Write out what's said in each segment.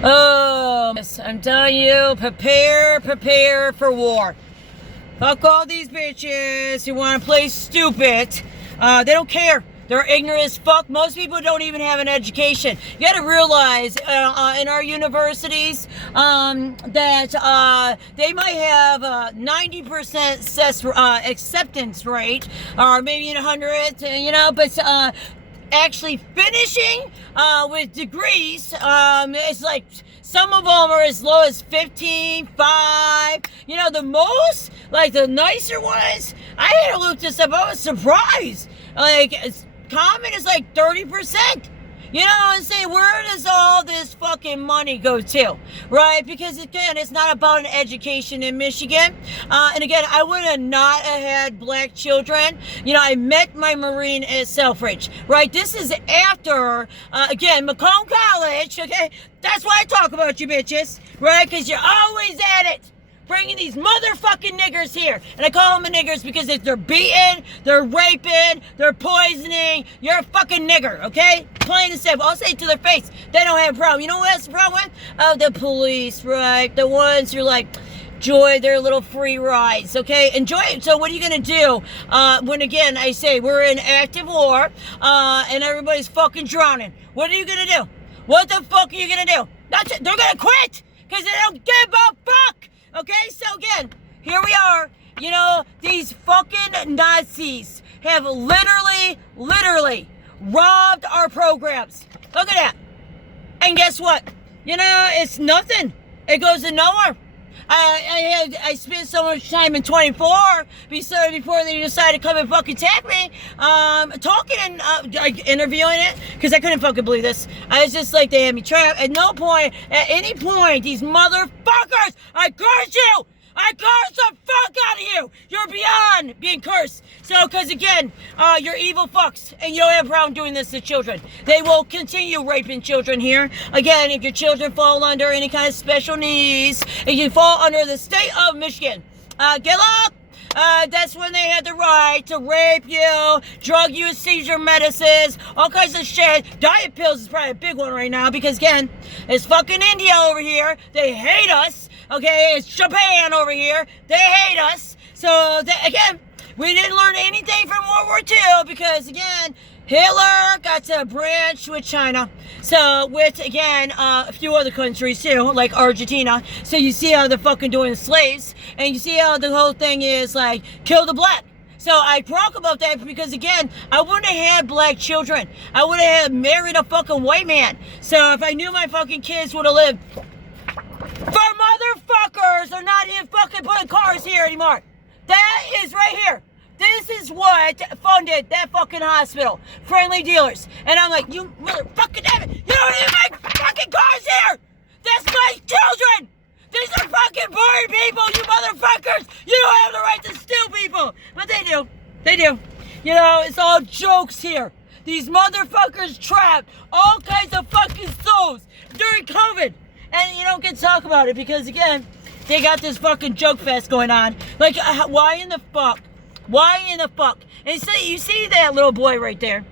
Oh, yes, I'm telling you, prepare for war. Fuck all these bitches who want to play stupid. They don't care. They're ignorant as fuck. Most people don't even have an education. You got to realize in our universities that they might have 90% acceptance rate, or maybe 100, you know, but actually finishing with degrees, it's like some of them are as low as 15, 5. You know, the most, like the nicer ones, I had to look this up. I was surprised. Like, common is like 30%. You know what I'm saying? Where does all this fucking money go to? Right? Because again, it's not about an education in Michigan. And again, I would have not have had black children. You know, I met my Marine at Selfridge. Right? This is after, again, Macomb College. Okay? That's why I talk about you bitches. Right? Because you're always at it. Bringing these motherfucking niggers here. And I call them niggers because they're beating, they're raping, they're poisoning. You're a fucking nigger, okay? Plain and simple. I'll say it to their face. They don't have a problem. You know who has a problem with? Oh, the police, right? The ones who like enjoy their little free rides, okay? Enjoy it. So what are you going to do when, again, I say we're in active war and everybody's fucking drowning? What are you going to do? What the fuck are you going to do? That's it. They're going to quit because they don't give a fuck. Okay, so again, here we are. You know, these fucking Nazis have literally robbed our programs. Look at that. And guess what? You know, it's nothing. It goes to nowhere. I spent so much time in 24 before they decided to come and fucking attack me, talking and interviewing it, because I couldn't fucking believe this. I was just like, they had me trapped. At no point, at any point, these motherfuckers, I curse you! I curse the fuck out of you! You're beyond being cursed. So, because again, you're evil fucks, and you don't have a problem doing this to children. They will continue raping children here. Again, if your children fall under any kind of special needs, if you fall under the state of Michigan, get up! That's when they had the right to rape you, drug you, seizure medicines, all kinds of shit. Diet pills is probably a big one right now because, again, it's fucking India over here. They hate us. Okay, it's Japan over here. They hate us. So, again, we didn't learn anything from World War II because, again, Hitler got to branch with China. So, with, again, a few other countries, too, like Argentina. So, you see how they're fucking doing slaves. And you see how the whole thing is, like, kill the black. So, I talk about that because, again, I wouldn't have had black children. I would have married a fucking white man. So, if I knew my fucking kids would have lived... For motherfuckers are not even fucking putting cars here anymore. That is right here. This is what funded that fucking hospital. Friendly dealers. And I'm like, you motherfucking damn it. You don't even make fucking cars here. That's my children. These are fucking boring people, you motherfuckers. You don't have the right to steal people. But they do. They do. You know, it's all jokes here. These motherfuckers trapped all kinds of fucking souls during COVID. And you don't get to talk about it because, again, they got this fucking joke fest going on. Like, why in the fuck? Why in the fuck? And so you see that little boy right there?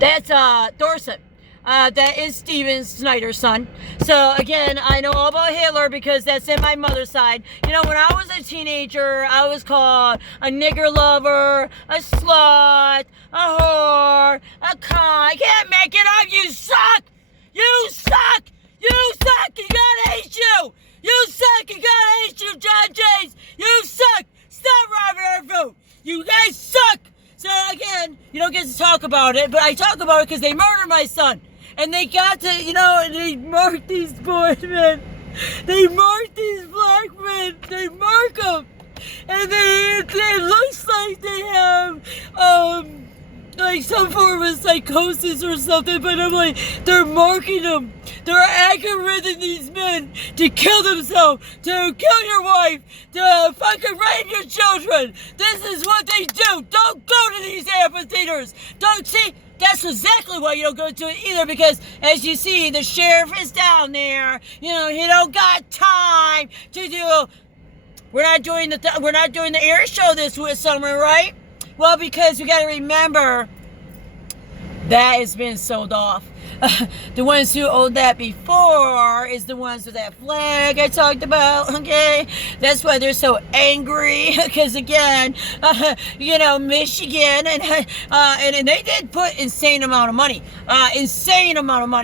That's Dorset. That is Steven Snyder's son. So, again, I know all about Hitler because that's in my mother's side. You know, when I was a teenager, I was called a nigger lover, a slut, a whore, a cunt. I can't make it up. You suck! You suck! You suck! You gotta hate you! You suck! You gotta hate you, John James! You suck! Stop robbing our food! You guys suck! So again, you don't get to talk about it, but I talk about it because they murdered my son. And they got to, you know, they mark these boys, man. They mark these black men. They mark them. And it looks like they have, like some form of psychosis or something, but I'm like, they're marking them. They're aggravating these men to kill themselves, to kill your wife, to fucking rape your children. This is what they do. Don't go to these amphitheaters. Don't see. That's exactly why you don't go to it either, because as you see, the sheriff is down there. You know, he don't got time to do. We're not doing the air show this summer, right? Well, because we got to remember that has been sold off. the ones who owned that before is the ones with that flag I talked about, okay? That's why they're so angry, because again, you know, Michigan, and they did put insane amount of money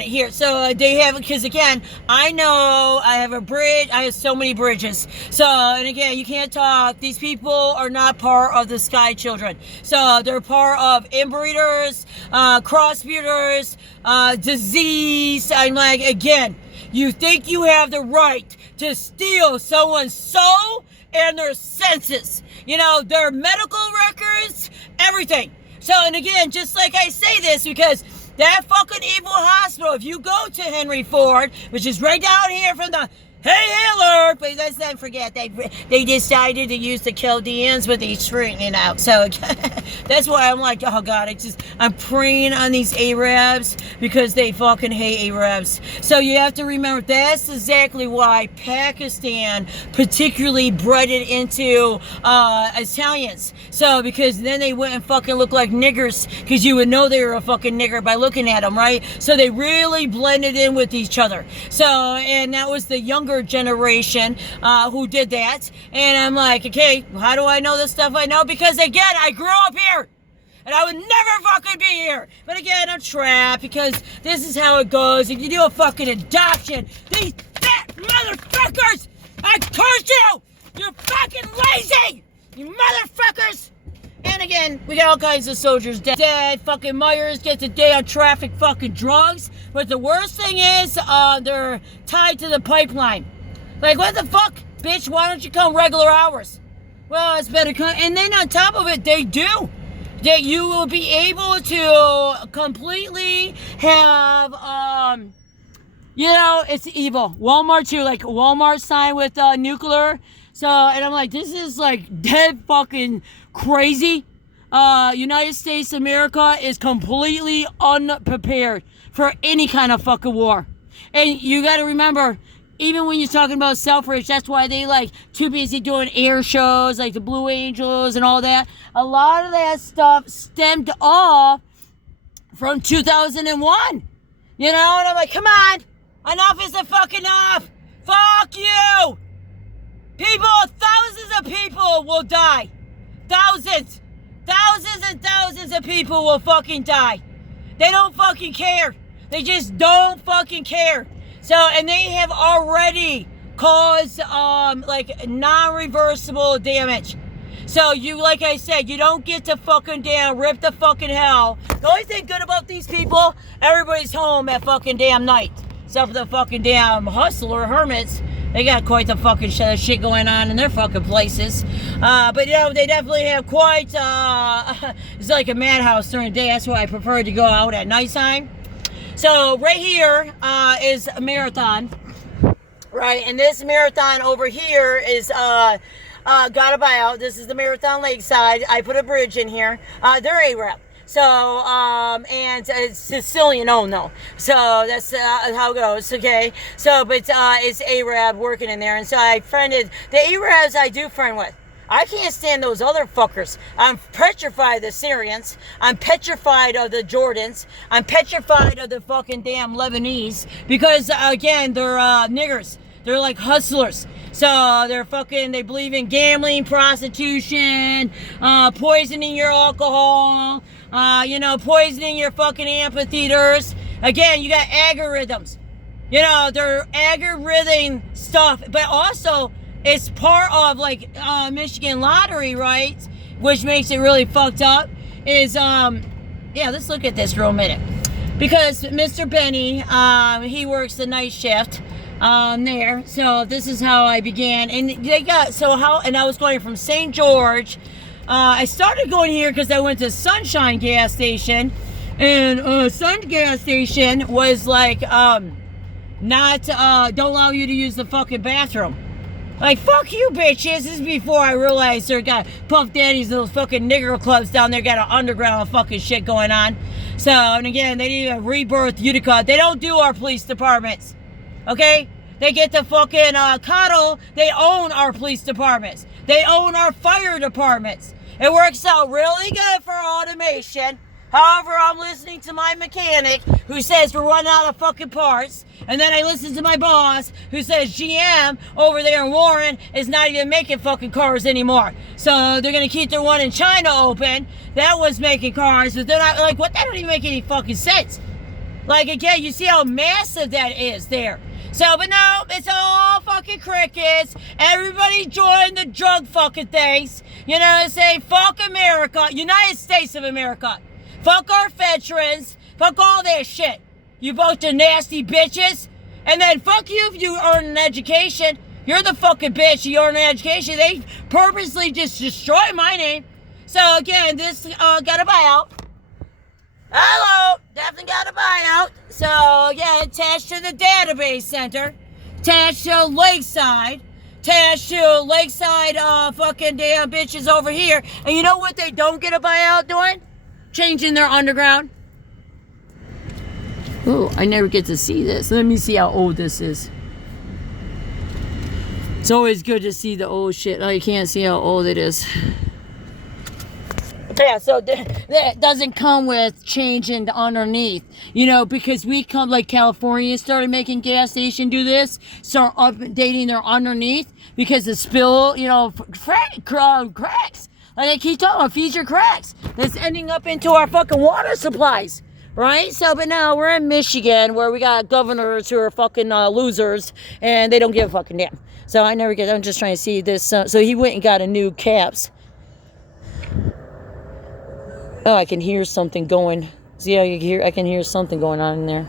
here. So they have, because again, I know I have a bridge, I have so many bridges. So, and again, you can't talk, these people are not part of the Sky Children. So they're part of inbreeders, crossbreeders, disease. I'm like, again, you think you have the right to steal someone's soul and their senses, you know, their medical records, everything. So, and again, just like I say this, because that fucking evil hospital, if you go to Henry Ford, which is right down here from the Hey alert, but let's not forget they decided to use the Chaldeans, but they straightened it out. So that's why I'm like, oh God, I'm praying on these Arabs, because they fucking hate Arabs. So you have to remember, that's exactly why Pakistan particularly bred it into Italians. So because then they wouldn't fucking look like niggers, because you would know they were a fucking nigger by looking at them, right? So they really blended in with each other. So, and that was the younger generation who did that. And I'm like, okay, how do I know the stuff I know? Because again, I grew up here and I would never fucking be here. But again, I'm trapped, because this is how it goes. If you do a fucking adoption, these fat motherfuckers, I curse you! You're fucking lazy! You motherfuckers! And again, we got all kinds of soldiers dead. Fucking Myers gets a day on traffic fucking drugs. But the worst thing is, they're tied to the pipeline. Like, what the fuck? Bitch, why don't you come regular hours? Well, it's better come. And then on top of it, they do. That you will be able to completely have, you know, it's evil. Walmart too, like Walmart sign with nuclear. So, and I'm like, this is like dead fucking crazy. United States of America is completely unprepared for any kind of fucking war. And you got to remember, even when you're talking about Selfridge, that's why they like too busy doing air shows like the Blue Angels and all that. A lot of that stuff stemmed off from 2001. You know, and I'm like, come on, enough is the fucking enough. Fuck you. People, thousands of people will die. Thousands and thousands of people will fucking die. They don't fucking care. They just don't fucking care. So, and they have already caused, like, non-reversible damage. So, you, like I said, you don't get to fucking damn rip the fucking hell. The only thing good about these people, everybody's home at fucking damn night. Except for the fucking damn hustler hermits. They got quite the fucking shit going on in their fucking places. But, you know, they definitely have quite, it's like a madhouse during the day. That's why I prefer to go out at nighttime. So, right here is a marathon. Right, and this marathon over here is, got a buyout. This is the Marathon Lakeside. I put a bridge in here. They're ARAP. So, and it's Sicilian owned though. So that's how it goes, okay? So, but it's Arab working in there. And so I friended, the Arabs I do friend with. I can't stand those other fuckers. I'm petrified of the Syrians. I'm petrified of the Jordans. I'm petrified of the fucking damn Lebanese. Because, again, they're niggers. They're like hustlers. So they're fucking, they believe in gambling, prostitution, poisoning your alcohol, you know, poisoning your fucking amphitheaters. Again, you got algorithms. You know, they're algorithm stuff. But also, it's part of, like, Michigan lottery, right? Which makes it really fucked up. Is, yeah, let's look at this real minute. Because Mr. Benny, he works the night shift. There, so this is how I began, and they got, so how, and I was going from St. George, I started going here because I went to Sunshine gas station, and, Sun gas station was like, not, don't allow you to use the fucking bathroom. Like, fuck you bitches. This is before I realized there got Puff Daddy's, those fucking nigger clubs down there got an underground fucking shit going on. So, and again, they need a rebirth Utica. They don't do our police departments. Okay? They get the fucking coddle. They own our police departments. They own our fire departments. It works out really good for automation. However, I'm listening to my mechanic who says we're running out of fucking parts. And then I listen to my boss who says GM over there in Warren is not even making fucking cars anymore. So they're going to keep their one in China open. That was making cars, but they're not, like, what? That don't even make any fucking sense. Like, again, you see how massive that is there. So, but no, it's all fucking crickets. Everybody join the drug fucking things. You know what I'm saying? Fuck America. United States of America. Fuck our veterans. Fuck all that shit. You bunch of nasty bitches. And then fuck you if you earn an education. You're the fucking bitch. You earn an education. They purposely just destroy my name. So, again, this got a buyout. Hello, definitely got a buyout. So, yeah, attached to the database center, attached to Lakeside, fucking damn bitches over here. And you know what they don't get a buyout doing? Changing their underground. Oh, I never get to see this. Let me see how old this is. It's always good to see the old shit. Oh, you can't see how old it is. Yeah, so that doesn't come with changing underneath, you know, because we come, like California started making gas station do this, start updating their underneath because the spill, you know, cracks. Like I keep talking about, future cracks that's ending up into our fucking water supplies, right? So, but now we're in Michigan where we got governors who are fucking losers and they don't give a fucking damn. So I never get, I'm just trying to see this. So he went and got a new caps. Oh, I can hear something going. See how you hear? I can hear something going on in there.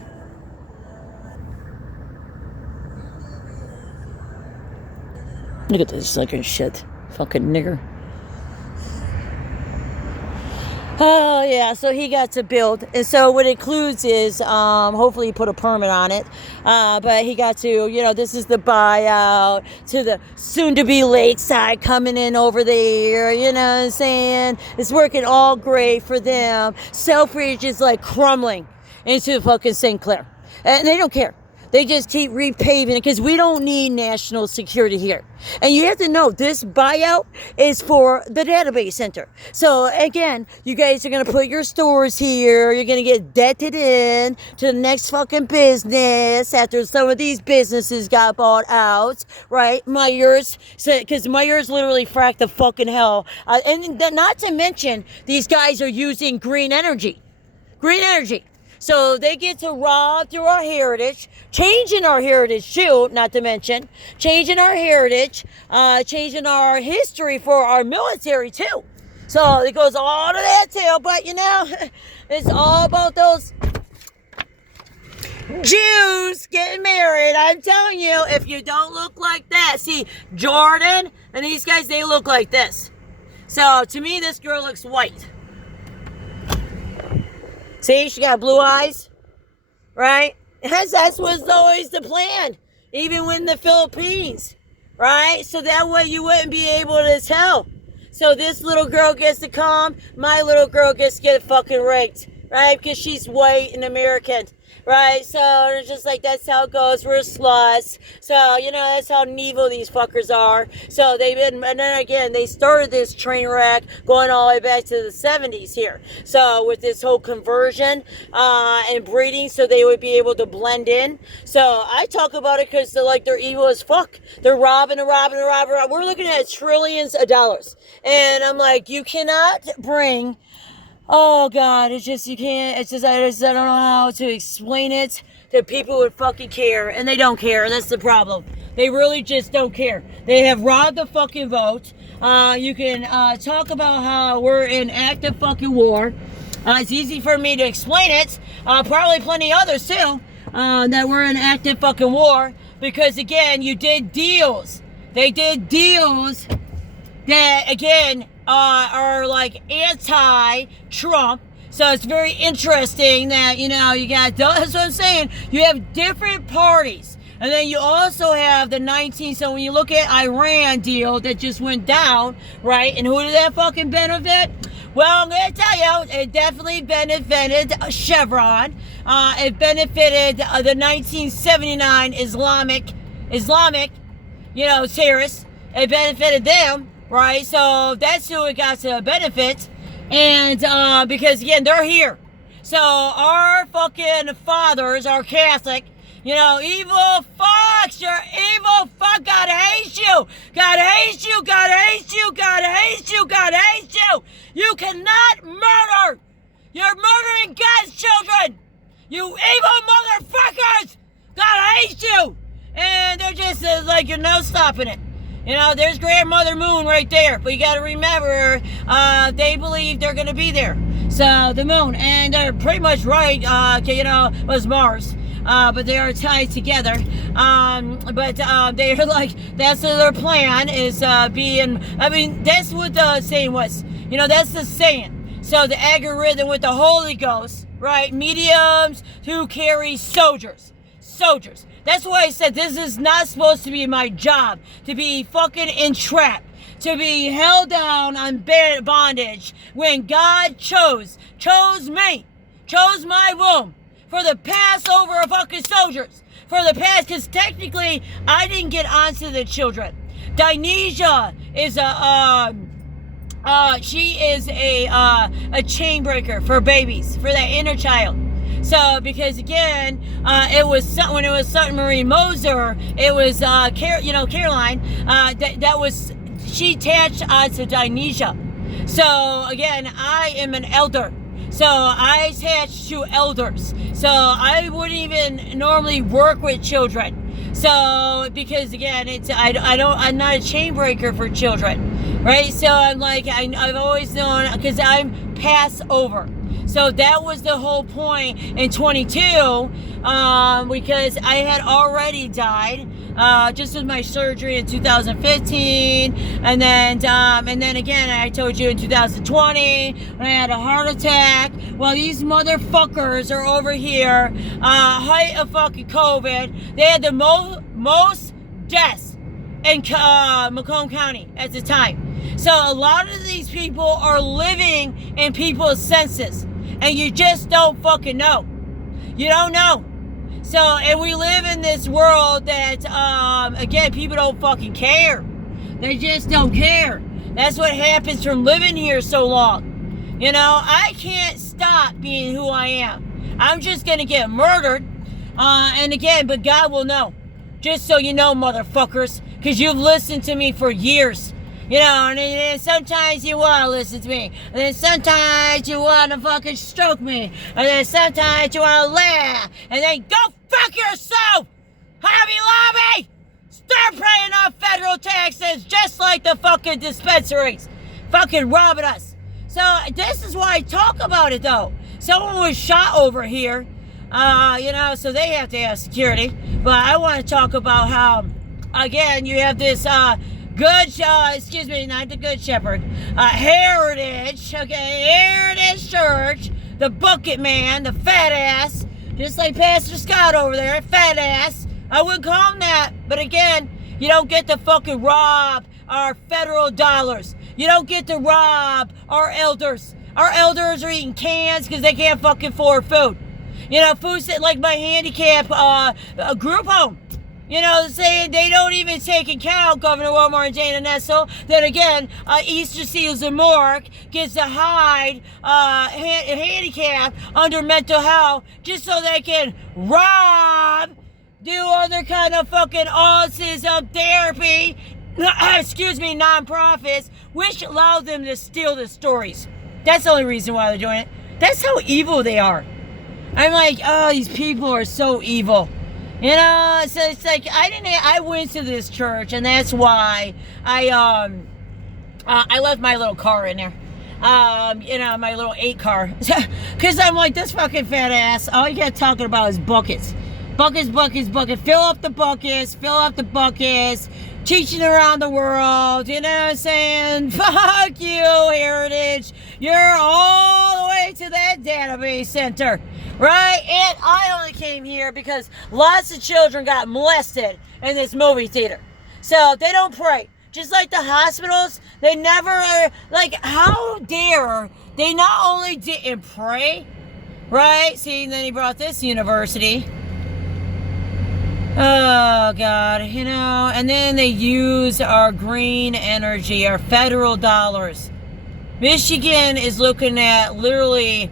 Look at this fucking shit. Fucking nigger. Oh, yeah, so he got to build. And so what it includes is, hopefully he put a permit on it. But he got to, you know, this is the buyout to the soon-to-be Lakeside coming in over there. You know what I'm saying? It's working all great for them. Selfridge is like crumbling into fucking St. Clair. And they don't care. They just keep repaving it because we don't need national security here. And you have to know this buyout is for the database center. So again, you guys are going to put your stores here. You're going to get debted in to the next fucking business after some of these businesses got bought out, right? Myers, because Myers literally fracked the fucking hell. And not to mention, these guys are using green energy. Green energy. So they get to rob through our heritage, changing our heritage too, not to mention, changing our heritage, changing our history for our military too. So it goes all to that too, but you know, it's all about those Jews getting married. I'm telling you, if you don't look like that, see, Jordan and these guys, they look like this. So to me, this girl looks white. See, she got blue eyes, right? That was always the plan, even when the Philippines, right? So that way you wouldn't be able to tell. So this little girl gets to come, my little girl gets to get fucking raped, right? Because she's white and American, right? So it's just like, that's how it goes. We're sluts. So, you know, that's how evil these fuckers are. So they've been, and then again, they started this train wreck going all the way back to the 70s here. So with this whole conversion and breeding, so they would be able to blend in. So I talk about it because they're evil as fuck. They're robbing. We're looking at trillions of dollars. And I'm like, you cannot bring... Oh, God, it's just, you can't, it's just, I don't know how to explain it that people would fucking care, and they don't care. That's the problem. They really just don't care. They have robbed the fucking vote. You can talk about how we're in active fucking war. It's easy for me to explain it. Probably plenty others, too, that we're in active fucking war, because, again, you did deals. They did deals that, again, are like anti-Trump. So it's very interesting that, you know, you got, that's what I'm saying, you have different parties. And then you also have the 19, so when you look at Iran deal that just went down, right, and who did that fucking benefit? Well, I'm going to tell you, it definitely benefited Chevron. It benefited the 1979 Islamic, you know, terrorists. It benefited them. Right, so that's who it got to benefit. And because again, they're here. So our fucking fathers are Catholic. You know, evil fucks, you're evil fuck, God hates you. God hates you, God hates you, God hates you, God hates you. You cannot murder. You're murdering God's children. You evil motherfuckers. God hates you. And they're just like, you're no stopping it. You know, there's Grandmother Moon right there. But you got to remember, they believe they're going to be there. So, the moon. And they're pretty much right, you know, it was Mars. But they are tied together. They're like, that's their plan is being, I mean, that's what the saying was. You know, that's the saying. So, the algorithm with the Holy Ghost, right? Mediums who carry soldiers. Soldiers. That's why I said this is not supposed to be my job, to be fucking entrapped, to be held down on bondage when God chose me, chose my womb for the Passover of fucking soldiers, for the past, because technically I didn't get onto the children. Dionysia is she is a chain breaker for babies, for that inner child. So, because again, it was when it was Sutton Marie Moser, it was Caroline. That was she attached to Dionysia. So again, I am an elder. So I attach to elders. So I wouldn't even normally work with children. So because again, I'm not a chain breaker for children, right? So I'm like I've always known because I'm Passover. So that was the whole point in 22, because I had already died, just with my surgery in 2015, and then again, I told you in 2020, when I had a heart attack. Well, these motherfuckers are over here, height of fucking COVID, they had the most deaths in Macomb County at the time. So a lot of these people are living in people's senses. And you just don't fucking know. You don't know. So, and we live in this world that, again, people don't fucking care. They just don't care. That's what happens from living here so long. You know, I can't stop being who I am. I'm just going to get murdered. And again, but God will know. Just so you know, motherfuckers. Because you've listened to me for years. You know, and then sometimes you want to listen to me. And then sometimes you want to fucking stroke me. And then sometimes you want to laugh. And then go fuck yourself! Hobby Lobby! Start paying off federal taxes just like the fucking dispensaries. Fucking robbing us. So this is why I talk about it though. Someone was shot over here. You know, so they have to have security. But I want to talk about how, again, you have this, not the Good Shepherd, Heritage, Heritage Church, the Bucket Man, the fat ass, just like Pastor Scott over there, fat ass. I wouldn't call him that, but again, you don't get to fucking rob our federal dollars. You don't get to rob our elders. Our elders are eating cans because they can't fucking afford food. You know, food like my handicap group home. You know, saying they don't even take account Governor Whitmer and Jana Nessel. Then again, Easter Seals and Mork gets to hide handicap under mental health just so they can rob, do other kind of fucking autism therapy, nonprofits, which allow them to steal the stories. That's the only reason why they're doing it. That's how evil they are. I'm like, oh, these people are so evil. You know, so it's like I went to this church, and that's why I left my little car in there. You know, my little 8 car. Because I'm like, this fucking fat ass, all you get talking about is buckets. Buckets, buckets, buckets. Fill up the buckets. Teaching around the world, you know what I'm saying? Fuck you, Heritage. You're all the way to that database center, right? And I only came here because lots of children got molested in this movie theater. So they don't pray. Just like the hospitals, they never, like, how dare they not only didn't pray, right? See, and then he brought this university. Oh, God, you know, and then they use our green energy, our federal dollars. Michigan is looking at literally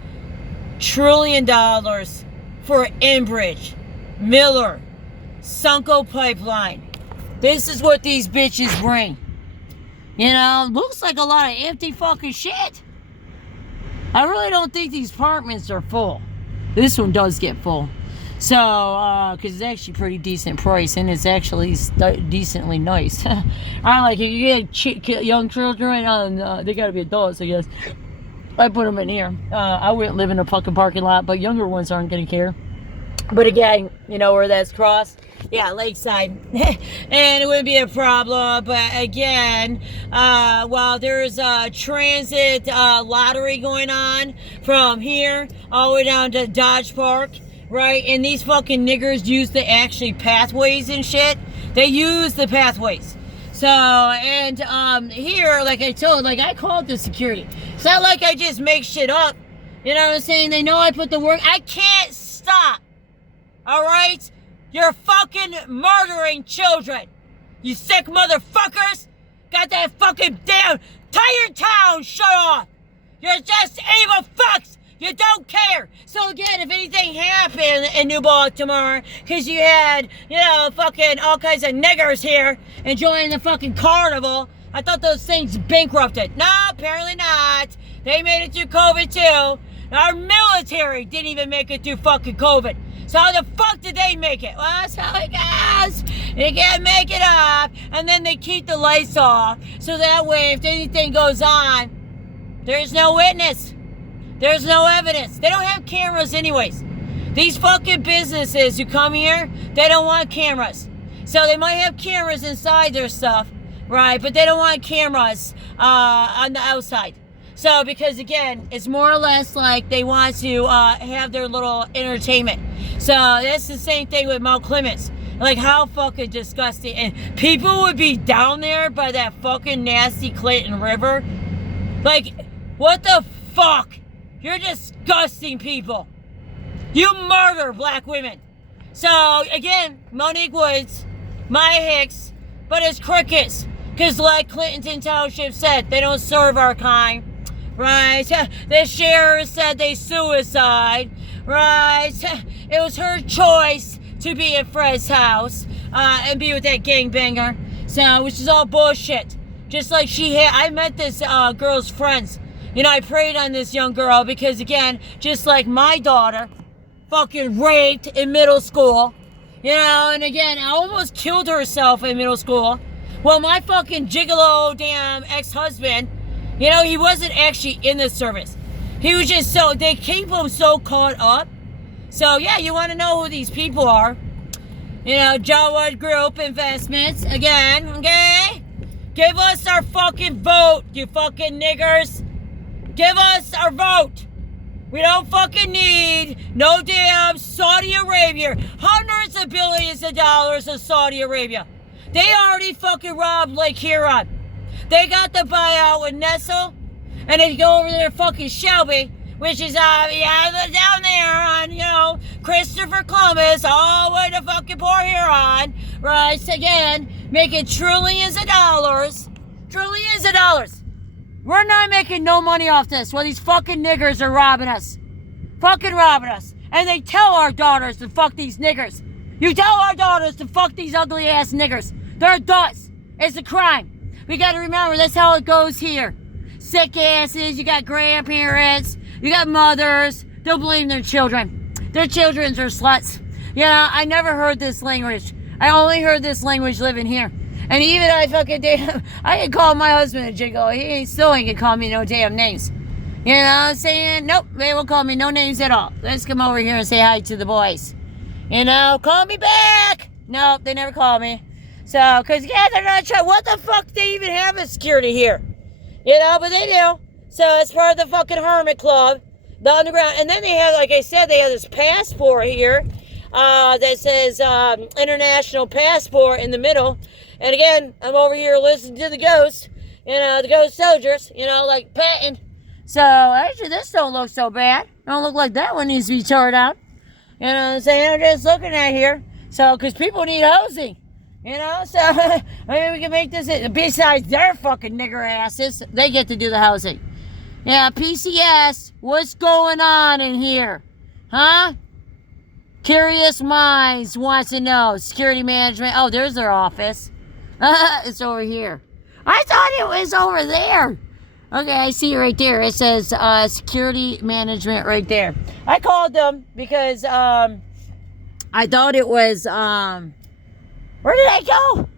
$1 trillion for Enbridge, Miller, Sunco Pipeline. This is what these bitches bring. You know, looks like a lot of empty fucking shit. I really don't think these apartments are full. This one does get full. So, because it's actually pretty decent price, and it's actually decently nice. I like it. You get young children, they gotta be adults, I guess. I put them in here. I wouldn't live in a fucking parking lot, but younger ones aren't gonna care. But again, you know where that's crossed? Yeah, Lakeside. And it wouldn't be a problem. But again, while there's a transit lottery going on from here all the way down to Dodge Park, right? And these fucking niggers use the actually pathways and shit. They use the pathways. So, and here, like I called the security. It's not like I just make shit up. You know what I'm saying? They know I put the work. I can't stop. All right? You're fucking murdering children. You sick motherfuckers. Got that fucking damn entire town shut off. You're just evil fucks. You don't care. So again, if anything happened in New Baltimore, because you had, you know, fucking all kinds of niggers here enjoying the fucking carnival, I thought those things bankrupted. No, apparently not. They made it through COVID too. Our military didn't even make it through fucking COVID. So how the fuck did they make it? Well, that's how it goes. They can't make it up. And then they keep the lights off. So that way, if anything goes on, there's no witness. There's no evidence. They don't have cameras anyways. These fucking businesses who come here, they don't want cameras. So they might have cameras inside their stuff, right? But they don't want cameras on the outside. So, because again, it's more or less like they want to have their little entertainment. So, that's the same thing with Mount Clemens. Like, how fucking disgusting. And people would be down there by that fucking nasty Clinton River. Like, what the fuck? You're disgusting people. You murder black women. So, again, Monique Woods, Maya Hicks, but it's crickets. Because like Clinton Township said, they don't serve our kind. Right? The sheriff said they suicide. Right? It was her choice to be at Fred's house and be with that gangbanger. So, which is all bullshit. Just like I met this girl's friends. You know, I preyed on this young girl because, again, just like my daughter, fucking raped in middle school. You know, and again, I almost killed herself in middle school. Well, my fucking gigolo damn ex-husband, you know, he wasn't actually in the service. He was just they keep him so caught up. So, yeah, you want to know who these people are. You know, Jawad Group Investments, again, okay? Give us our fucking vote, you fucking niggers. Give us our vote. We don't fucking need no damn Saudi Arabia. Hundreds of billions of dollars of Saudi Arabia. They already fucking robbed Lake Huron. They got the buyout with Nestle. And then you go over there to fucking Shelby, which is down there on, you know, Christopher Columbus, all the way to fucking Port Huron. Right, so again, making trillions of dollars. Trillions of dollars. We're not making no money off this while these fucking niggers are robbing us. Fucking robbing us. And they tell our daughters to fuck these niggers. You tell our daughters to fuck these ugly ass niggers. They're adults. It's a crime. We gotta remember that's how it goes here. Sick asses, you got grandparents, you got mothers. They'll blame their children. Their children are sluts. You know, I never heard this language. I only heard this language living here. And even I can call my husband a jiggle. He still ain't gonna call me no damn names. You know what I'm saying? Nope, they won't call me no names at all. Let's come over here and say hi to the boys. You know, call me back. Nope, they never call me. So, because, yeah, they're not trying. What the fuck they even have a security here? You know, but they do. So, it's part of the fucking Hermit Club, the underground. And then they have, like I said, they have this passport here that says international passport in the middle. And again, I'm over here listening to the ghosts, you know, the ghost soldiers, you know, like Patton. So, actually, this don't look so bad. Don't look like that one needs to be torn out. You know what I'm saying? I'm just looking at here. So, because people need housing. You know, so, I mean, we can make this, besides their fucking nigger asses, they get to do the housing. Yeah, PCS, what's going on in here? Huh? Curious Minds wants to know. Security management. Oh, there's their office. It's over here. I thought it was over there. Okay, I see it right there. It says security management right there. I called them because I thought it was where did I go?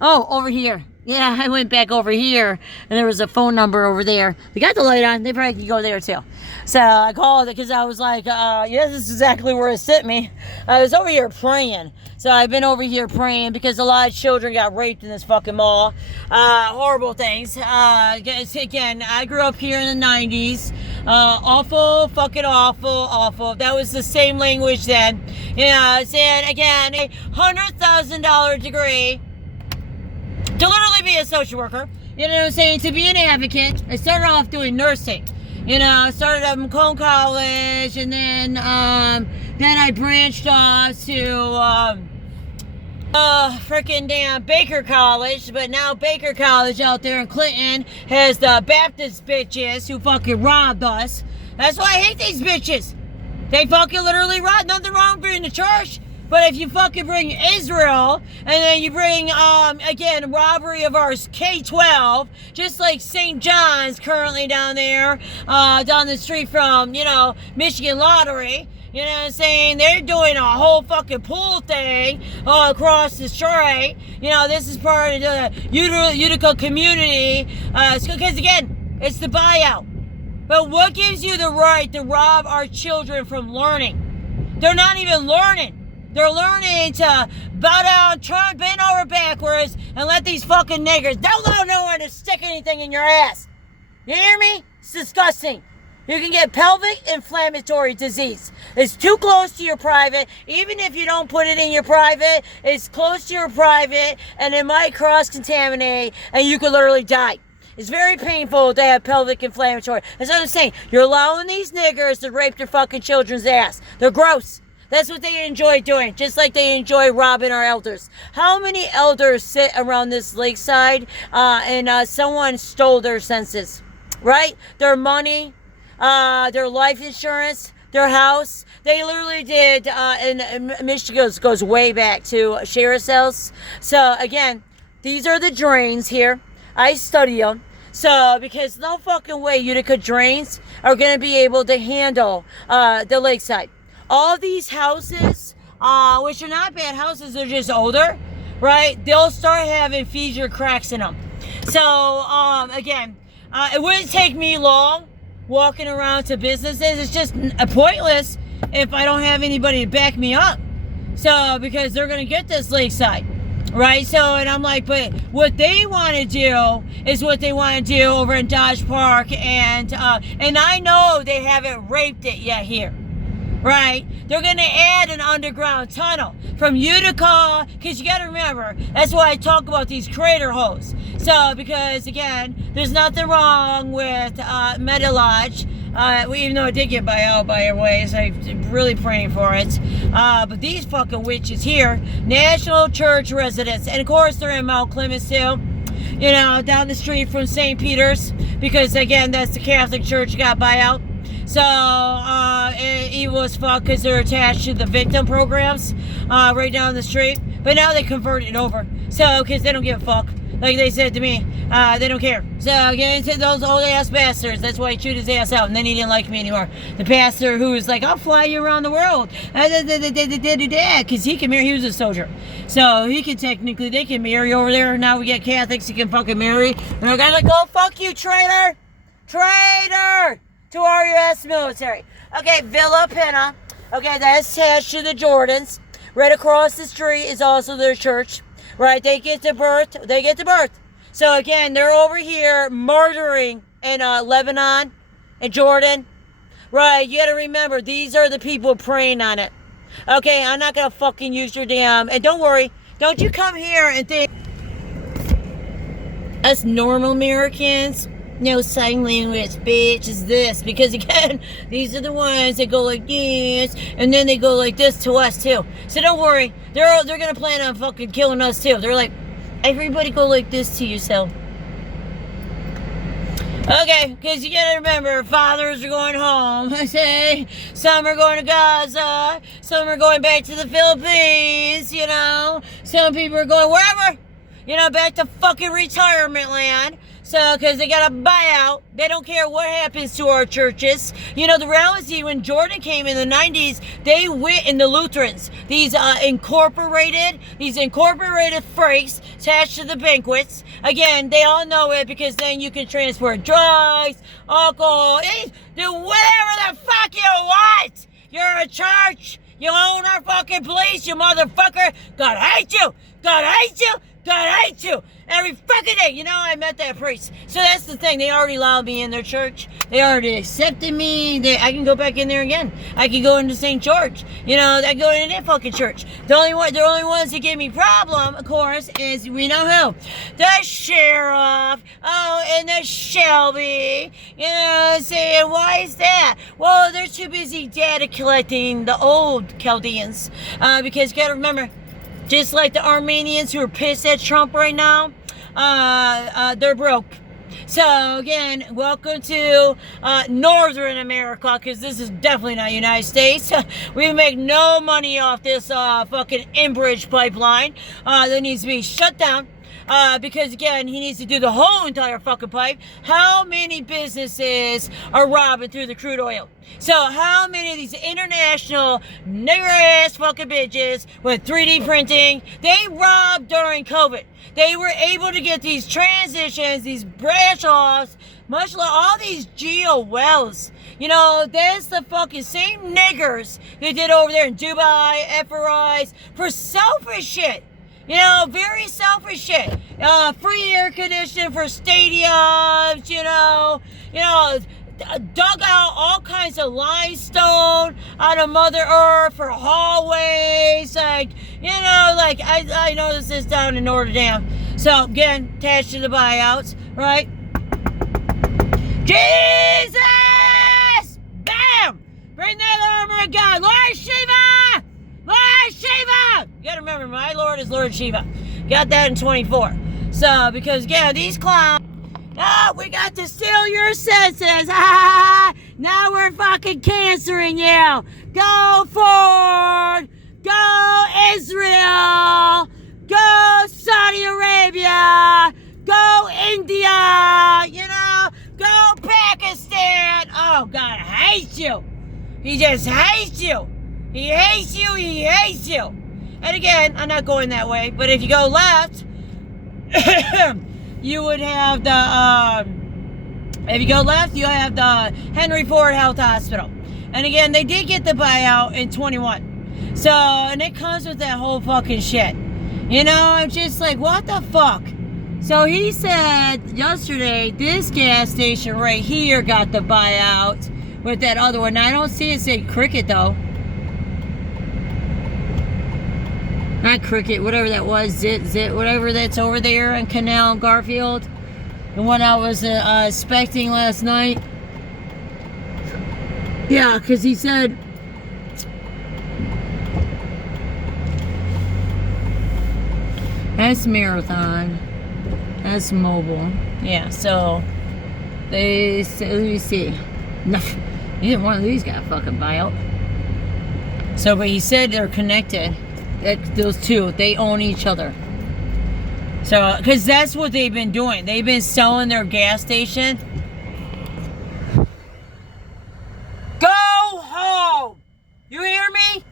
Oh, over here. Yeah, I went back over here, and there was a phone number over there. They got the light on. They probably could go there, too. So I called it because I was like, yeah, this is exactly where it sent me. I was over here praying. So I've been over here praying because a lot of children got raped in this fucking mall. Horrible things. Again, I grew up here in the 90s. Awful, fucking awful, awful. That was the same language then. You know, saying, again, a $100,000 degree to literally be a social worker, you know what I'm saying, to be an advocate. I started off doing nursing, you know, I started at Macomb College, and then I branched off to freaking damn Baker College, but now Baker College out there in Clinton has the Baptist bitches who fucking robbed us. That's why I hate these bitches. They fucking literally robbed. Nothing wrong with being the church. But if you fucking bring Israel, and then you bring, again, robbery of our K-12, just like St. John's currently down there, down the street from, you know, Michigan Lottery, you know what I'm saying? They're doing a whole fucking pool thing across the street. You know, this is part of the Utica community, because, again, it's the buyout. But what gives you the right to rob our children from learning? They're not even learning. They're learning to bow down, turn, bend over backwards, and let these fucking niggers, don't allow no one to stick anything in your ass. You hear me? It's disgusting. You can get pelvic inflammatory disease. It's too close to your private. Even if you don't put it in your private, it's close to your private, and it might cross-contaminate, and you could literally die. It's very painful to have pelvic inflammatory. That's what I'm saying. You're allowing these niggers to rape their fucking children's ass. They're gross. That's what they enjoy doing, just like they enjoy robbing our elders. How many elders sit around this lakeside and someone stole their senses, right? Their money, their life insurance, their house. They literally did, and Michigan goes way back to Sheriff's house. So, again, these are the drains here. I study them. So, because no fucking way Utica drains are going to be able to handle the lakeside. All these houses, which are not bad houses, they're just older, right? They'll start having fissure cracks in them. So, again, it wouldn't take me long walking around to businesses. It's just pointless if I don't have anybody to back me up. So, because they're going to get this lakeside, right? So, and I'm like, but what they want to do is what they want to do over in Dodge Park, and I know they haven't raped it yet here. Right? They're going to add an underground tunnel from Utica, because you got to remember, that's why I talk about these crater holes. So, because, again, there's nothing wrong with Metalodge, even though it did get out by ways. I'm really praying for it. But these fucking witches here, National Church residents, and of course they're in Mount Clemens too, you know, down the street from St. Peter's, because, again, that's the Catholic Church got buyout. So, evil as fuck because they're attached to the victim programs right down the street. But now they converted over. So, because they don't give a fuck. Like they said to me, they don't care. So, get into those old ass bastards. That's why he chewed his ass out. And then he didn't like me anymore. The pastor who was like, I'll fly you around the world. Because he can marry. He was a soldier. So, he can technically, they can marry over there. Now we get Catholics he can fucking marry. And the guy's like, oh, fuck you, traitor. Traitor. To our U.S. military. Okay, Villa Pena. Okay, that's attached to the Jordans. Right across the street is also their church. Right, they get to birth. So again, they're over here murdering in Lebanon and Jordan. Right, you gotta remember, these are the people praying on it. Okay, I'm not gonna fucking use your damn, and don't worry, don't you come here and think us normal Americans, no sign language, bitch, is this. Because again, these are the ones that go like this, and then they go like this to us too. So don't worry, they're gonna plan on fucking killing us too. They're like, everybody go like this to yourself. Okay, because you gotta remember, fathers are going home. I say, some are going to Gaza, some are going back to the Philippines, you know. Some people are going wherever, you know, back to fucking retirement land. So, because they got a buyout, they don't care what happens to our churches. You know, the reality, when Jordan came in the 90s, they went in the Lutherans. These incorporated freaks attached to the banquets. Again, they all know it because then you can transport drugs, alcohol, do whatever the fuck you want. You're a church. You own our fucking police, you motherfucker. God hates you. God hates you. God hates you. Every fucking day. You know, I met that priest. So that's the thing. They already allowed me in their church. They already accepted me. I can go back in there again. I can go into St. George. You know, I go into that fucking church. The only ones that give me problem, of course, is, we know who? The sheriff. Oh, and the Shelby. You know, saying, why is that? Well, they're too busy data collecting the old Chaldeans. Because you gotta remember, just like the Armenians who are pissed at Trump right now, they're broke. So again, welcome to Northern America, because this is definitely not United States. We make no money off this fucking Enbridge pipeline that needs to be shut down. Because again, he needs to do the whole entire fucking pipe. How many businesses are robbing through the crude oil? So how many of these international nigger ass fucking bitches with 3D printing, they robbed during COVID. They were able to get these transitions, these branch offs, much like all these geo wells. You know, that's the fucking same niggers they did over there in Dubai, FRIs, for selfish shit. You know, very selfish shit. Free air conditioning for stadiums, you know, dug out all kinds of limestone out of Mother Earth for hallways. Like, you know, like, I noticed this down in Notre Dame. So, again, attached to the buyouts, right? Jesus! Bam! Bring that armor of God. Lord Shiva! Lord Shiva! You gotta remember, my Lord is Lord Shiva. Got that in 24. So, because, yeah, these clowns, oh, we got to steal your senses. Now we're fucking cancering you. Go Ford! Go Israel! Go Saudi Arabia! Go India! You know? Go Pakistan! Oh, God hates you. He just hates you. He hates you, he hates you. And again, I'm not going that way, but if you go left, you would have the, if you go left, you have the Henry Ford Health Hospital. And again, they did get the buyout in 21. So, and it comes with that whole fucking shit. You know, I'm just like, what the fuck? So he said yesterday, this gas station right here got the buyout with that other one. Now, I don't see it say Cricket though. Not Cricket, whatever that was, Zit, whatever that's over there on Canal and Garfield. The one I was inspecting last night. Yeah, because he said, that's Marathon, that's Mobile. Yeah, so, they said, let me see. No, neither one of these got a fucking buyout. So, but he said they're connected. Those two, they own each other. So, because that's what they've been doing. They've been selling their gas station. Go home! You hear me?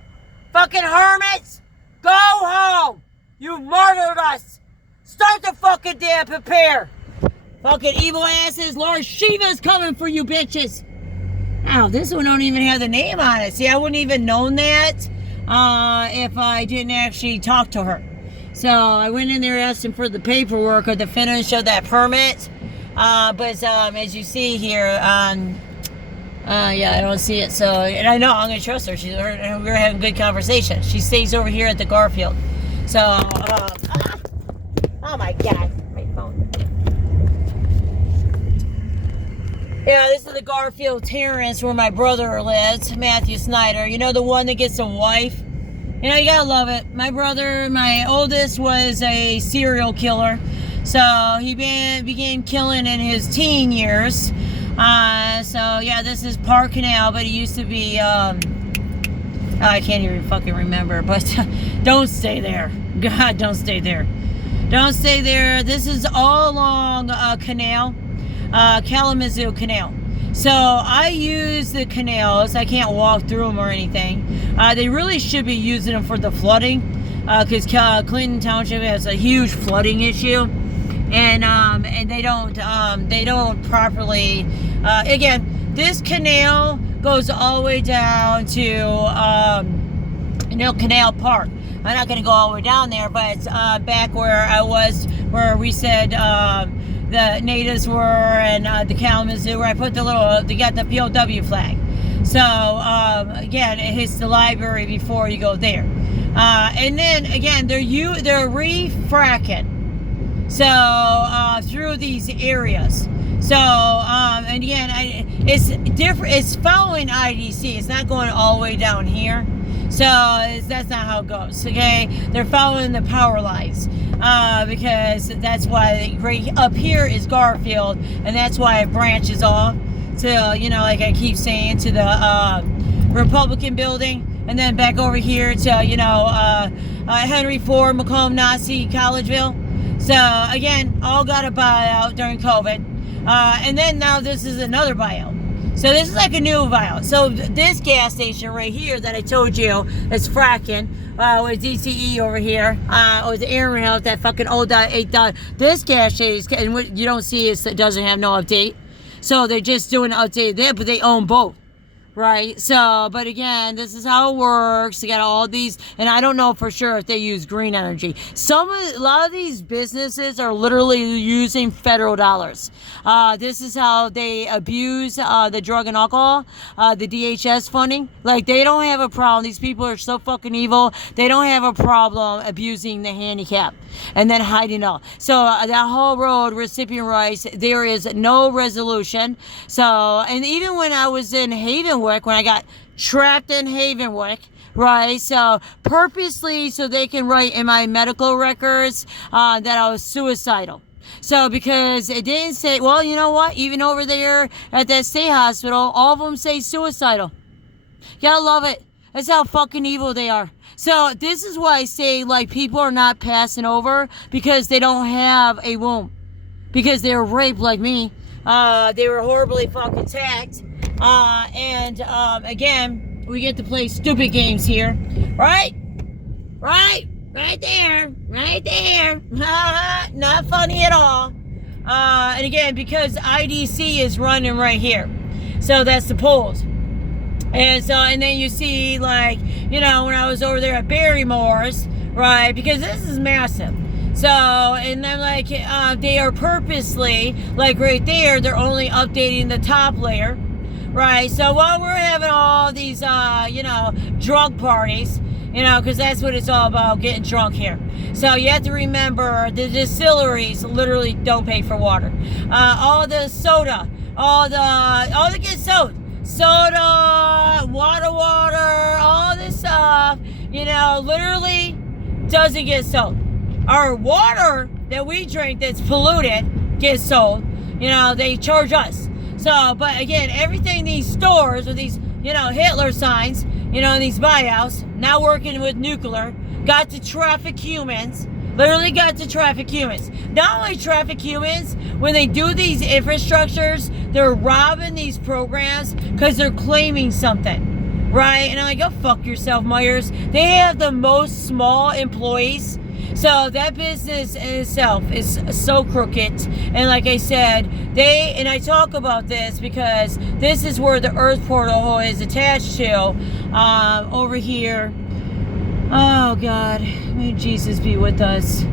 Fucking hermits! Go home! You murdered us! Start the fucking damn prepare! Fucking evil asses! Lord Shiva's coming for you bitches! Ow, this one don't even have the name on it. See, I wouldn't even known that if I didn't actually talk to her. So I went in there asking for the paperwork or the finish of that permit. But as you see here, yeah, I don't see it. So, and I know I'm gonna trust her. We're having good conversation. She stays over here at the Garfield. So, oh my God, my phone. Yeah, this is the Garfield Terrace where my brother lives, Matthew Snyder. You know, the one that gets a wife? You know, you gotta love it. My brother, my oldest, was a serial killer. So he began killing in his teen years. So yeah, this is Park Canal, but it used to be, I can't even fucking remember, but don't stay there. God, don't stay there. Don't stay there. This is all along canal, Kalamazoo Canal. So I use the canals. I can't walk through them or anything. They really should be using them for the flooding, because Clinton Township has a huge flooding issue, and they don't properly. Again, this canal goes all the way down to Canal Park. I'm not going to go all the way down there, but it's back where I was, where we said the natives were, and the Kalamazoo, where I put they got the POW flag. So again, it hits the library before you go there. And then again, they're refracking. So through these areas. So and again, it's different. It's following IDC. It's not going all the way down here. So that's not how it goes, okay? They're following the power lines, because that's why right up here is Garfield, and that's why it branches off to, like I keep saying, to the Republican building, and then back over here to, Henry Ford, Macomb, Nazi, Collegeville. So again, all got a buyout during COVID, and then now this is another buyout. So this is like a new buyout. So this gas station right here that I told you is fracking, with DCE over here, or the Aaron House, that fucking old $8. This gas station, and what you don't see is it doesn't have no update. So they're just doing an update there, but they own both. Right, so, but again, this is how it works. They got all these, and I don't know for sure if they use green energy. A lot of these businesses are literally using federal dollars. This is how they abuse the drug and alcohol, the DHS funding. Like, they don't have a problem. These people are so fucking evil. They don't have a problem abusing the handicap and then hiding all. So that whole road, recipient rights, there is no resolution. So, and even when I was in Havenwood, when I got trapped in Havenwood, right? So purposely, so they can write in my medical records that I was suicidal. So because it didn't say, well, you know what? Even over there at that state hospital, all of them say suicidal. Gotta love it. That's how fucking evil they are. So this is why I say, like, people are not passing over because they don't have a womb. Because they were raped like me. They were horribly fucking attacked. Again, we get to play stupid games here. Right? Right there. Not funny at all. And again, because IDC is running right here. So that's the polls. And so, and then you see, like, when I was over there at Barrymore's, right? Because this is massive. So, and I'm like, they are purposely, like right there, they're only updating the top layer, right? So while we're having all these, drug parties, because that's what it's all about, getting drunk here. So you have to remember, the distilleries literally don't pay for water. All the soda, all that gets sold. Soda, water, all this stuff, literally doesn't get sold. Our water that we drink that's polluted gets sold. They charge us. So, but again, everything these stores with these, Hitler signs, these buyouts, now working with nuclear, got to traffic humans. Literally got to traffic humans. Not only traffic humans, when they do these infrastructures, they're robbing these programs because they're claiming something, right? And I'm like, go fuck yourself, Myers. They have the most small employees. So that business in itself is so crooked. And like I said, and I talk about this because this is where the Earth portal is attached to, over here. Oh God, may Jesus be with us.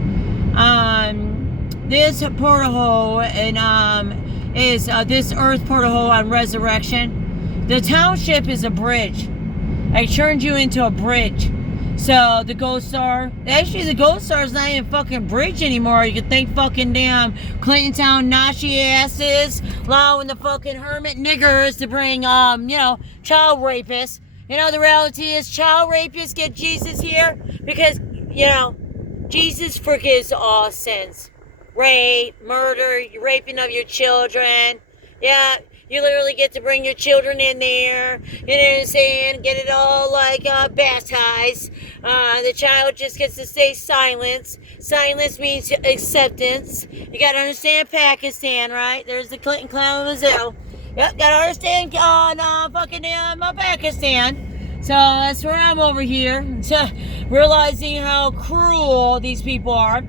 This portal and is this Earth portal on Resurrection. The township is a bridge. I turned you into a bridge. So the Gold Star, actually the Gold Star is not even fucking bridge anymore. You can thank fucking damn Clinton Town Nazi asses, allowing the fucking hermit niggers to bring child rapists. The reality is child rapists get Jesus here because, Jesus forgives all sins. rape, murder, raping of your children. Yeah, you literally get to bring your children in there, you know what I'm saying, get it all like baptized. The child just gets to stay silent. Silence means acceptance. You gotta understand Pakistan, right? There's the Clinton clown of Brazil. Yep, gotta understand Pakistan. So that's where I'm over here, realizing how cruel these people are.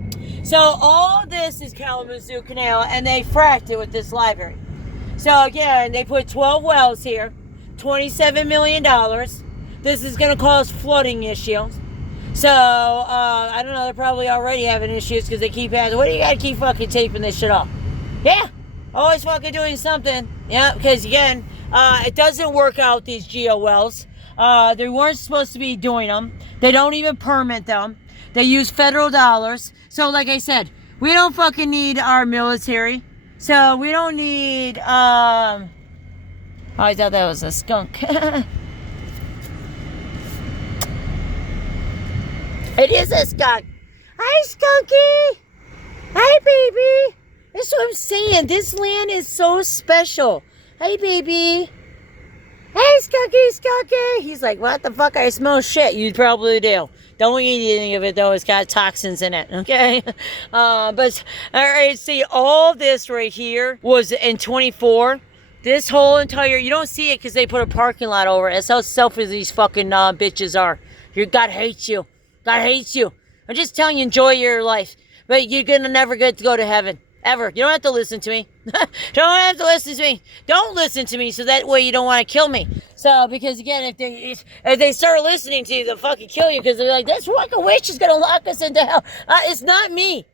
So all this is Kalamazoo Canal, and they fracked it with this library. So again, they put 12 wells here, $27 million. This is going to cause flooding issues. So, I don't know, they're probably already having issues because they keep having, what do you got to keep fucking taping this shit off? Yeah, always fucking doing something. Yeah, because again, it doesn't work out, these geo wells. They weren't supposed to be doing them. They don't even permit them. They use federal dollars. So like I said, we don't fucking need our military. So we don't need, oh, I thought that was a skunk. It is a skunk. Hi, Skunky. Hi, baby. That's what I'm saying. This land is so special. Hey, baby. Hey, Skunky. He's like, what the fuck? I smell shit. You probably do. Don't eat any of it, though. It's got toxins in it, okay? But, all right, see, all this right here was in 24. This whole entire, you don't see it because they put a parking lot over it. That's how selfish these fucking bitches are. God hates you. God hates you. I'm just telling you, enjoy your life. But you're going to never get to go to heaven. Ever. You don't have to listen to me. Don't have to listen to me. Don't listen to me so that way you don't want to kill me. So, because again, if they start listening to you, they'll fucking kill you because they're like, this fucking witch is going to lock us into hell. It's not me.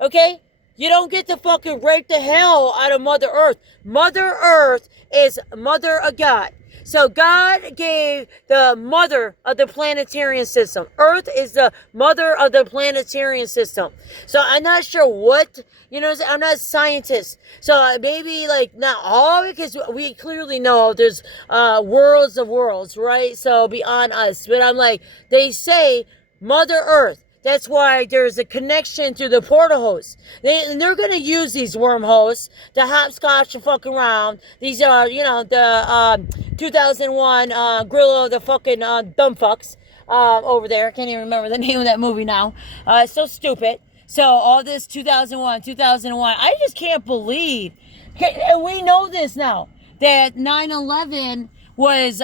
Okay? You don't get to fucking rape the hell out of Mother Earth. Mother Earth is Mother of God. So God gave the mother of the planetarian system. Earth is the mother of the planetarian system. So I'm not sure what, you know, I'm not a scientist. So maybe like not all, because we clearly know there's worlds of worlds, right? So beyond us. But I'm like, they say Mother Earth. That's why there's a connection to the portal host. They're going to use these wormholes to hopscotch and fuck around. These are, you know, the 2001 Grill of the fucking dumb fucks over there. I can't even remember the name of that movie now. It's so stupid. So all this 2001. I just can't believe. And we know this now. That 9/11 was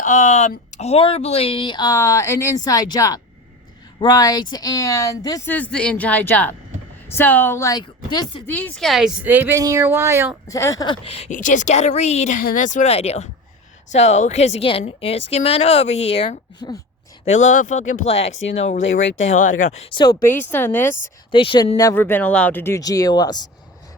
horribly an inside job. Right, and this is the inside job. So, like, these guys, they've been here a while. You just gotta read, and that's what I do. So, because again, it's getting over here. They love fucking plaques, even though they rape the hell out of girls. So, based on this, they should never have been allowed to do GOLs.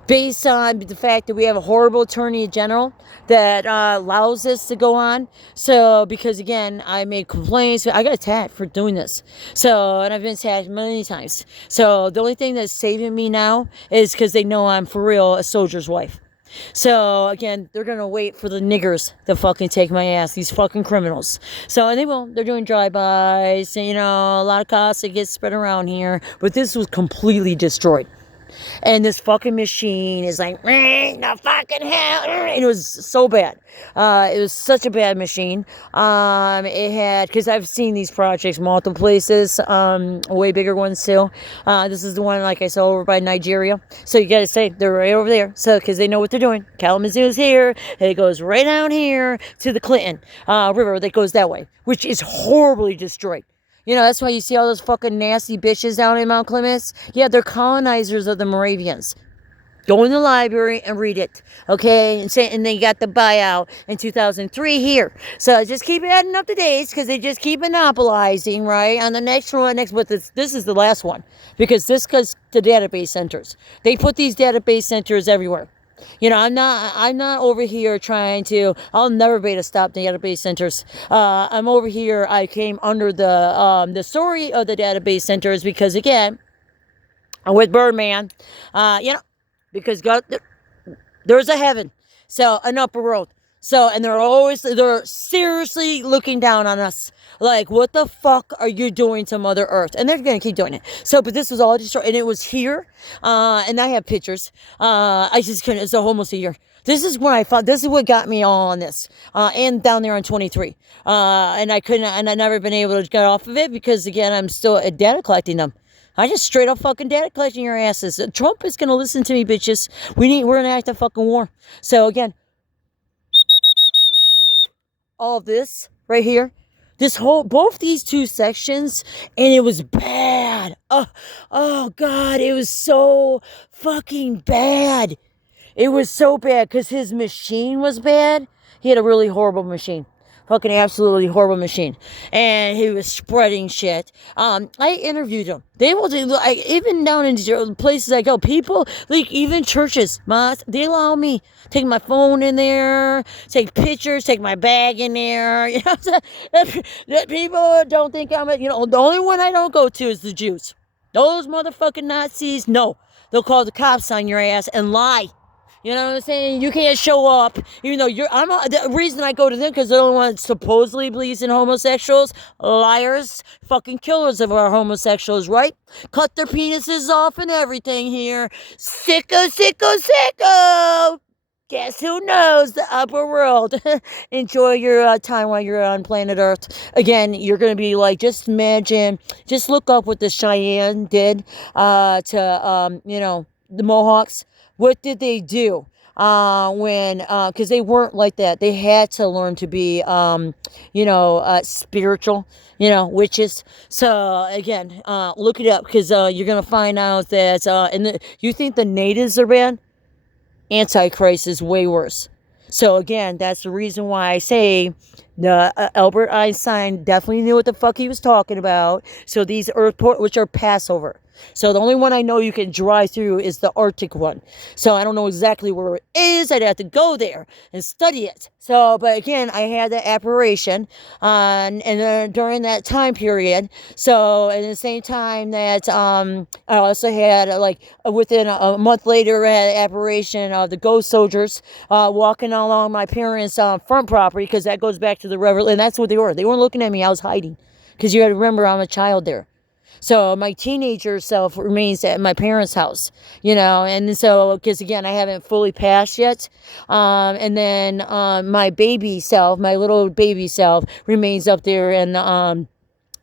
Based on the fact that we have a horrible attorney general that allows this to go on. So, because again, I made complaints. I got attacked for doing this. So, and I've been attacked many times. So, the only thing that's saving me now is because they know I'm for real a soldier's wife. So, again, they're going to wait for the niggers to fucking take my ass, these fucking criminals. So, and they will. They're doing drive-bys, and, you know, a lot of costs that get spread around here. But this was completely destroyed. And this fucking machine is like, the fucking hell. And it was so bad. It was such a bad machine. It had, because I've seen these projects multiple places, way bigger ones too. This is the one, like I saw, over by Nigeria. So you gotta say, they're right over there. So, because they know what they're doing. Kalamazoo's here. It goes right down here to the Clinton River that goes that way, which is horribly destroyed. You know, that's why you see all those fucking nasty bitches down in Mount Clemens. Yeah, they're colonizers of the Moravians. Go in the library and read it, okay? And they got the buyout in 2003 here. So just keep adding up the dates because they just keep monopolizing, right? On the next one, but this is the last one because this goes to database centers. They put these database centers everywhere. You know, I'm not over here trying to, I'll never be able to stop the database centers. I'm over here, I came under the story of the database centers because, again, I'm with Birdman, you know, because God, there's a heaven, so an upper world. So, and they're seriously looking down on us. Like, what the fuck are you doing to Mother Earth? And they're going to keep doing it. So, but this was all destroyed. And it was here. And I have pictures. I just couldn't. It's almost a year. This is when I found, this is what got me all on this. And down there on 23. And I couldn't, and I've never been able to get off of it because, again, I'm still data collecting them. I just straight up fucking data collecting your asses. Trump is going to listen to me, bitches. We're in active fucking war. So, again, all this right here, both these two sections, and it was bad. Oh God, it was so fucking bad. It was so bad because his machine was bad. He had a really horrible machine. Fucking absolutely horrible machine. And he was spreading shit. I interviewed him. They will do, even down in places I go, people, like even churches, they allow me take my phone in there, take pictures, take my bag in there. You know what I'm saying? People don't think I'm, the only one I don't go to is the Jews. Those motherfucking Nazis, no. They'll call the cops on your ass and lie. You know what I'm saying? You can't show up, even though the reason I go to them, because they're the only one that supposedly believes in homosexuals. Liars, fucking killers of our homosexuals, right? Cut their penises off and everything here. Sicko, sicko, sicko. Guess who knows? The upper world. Enjoy your time while you're on planet Earth. Again, you're going to be like, just imagine, just look up what the Cheyenne did to, the Mohawks. What did they do because they weren't like that. They had to learn to be, spiritual, witches. So, again, look it up because you're going to find out that, you think the natives are bad? Antichrist is way worse. So, again, that's the reason why I say Albert Einstein definitely knew what the fuck he was talking about. So, these earthports, which are Passover. So the only one I know you can drive through is the Arctic one. So I don't know exactly where it is. I'd have to go there and study it. So, but again, I had that apparition, and then during that time period. So at the same time that I also had within a month later, I had an apparition of the ghost soldiers walking along my parents' front property, because that goes back to the revel, and that's what they were. They weren't looking at me. I was hiding, because you got to remember I'm a child there. So my teenager self remains at my parents' house, and so, because again, I haven't fully passed yet. And then my baby self, my little baby self, remains up there in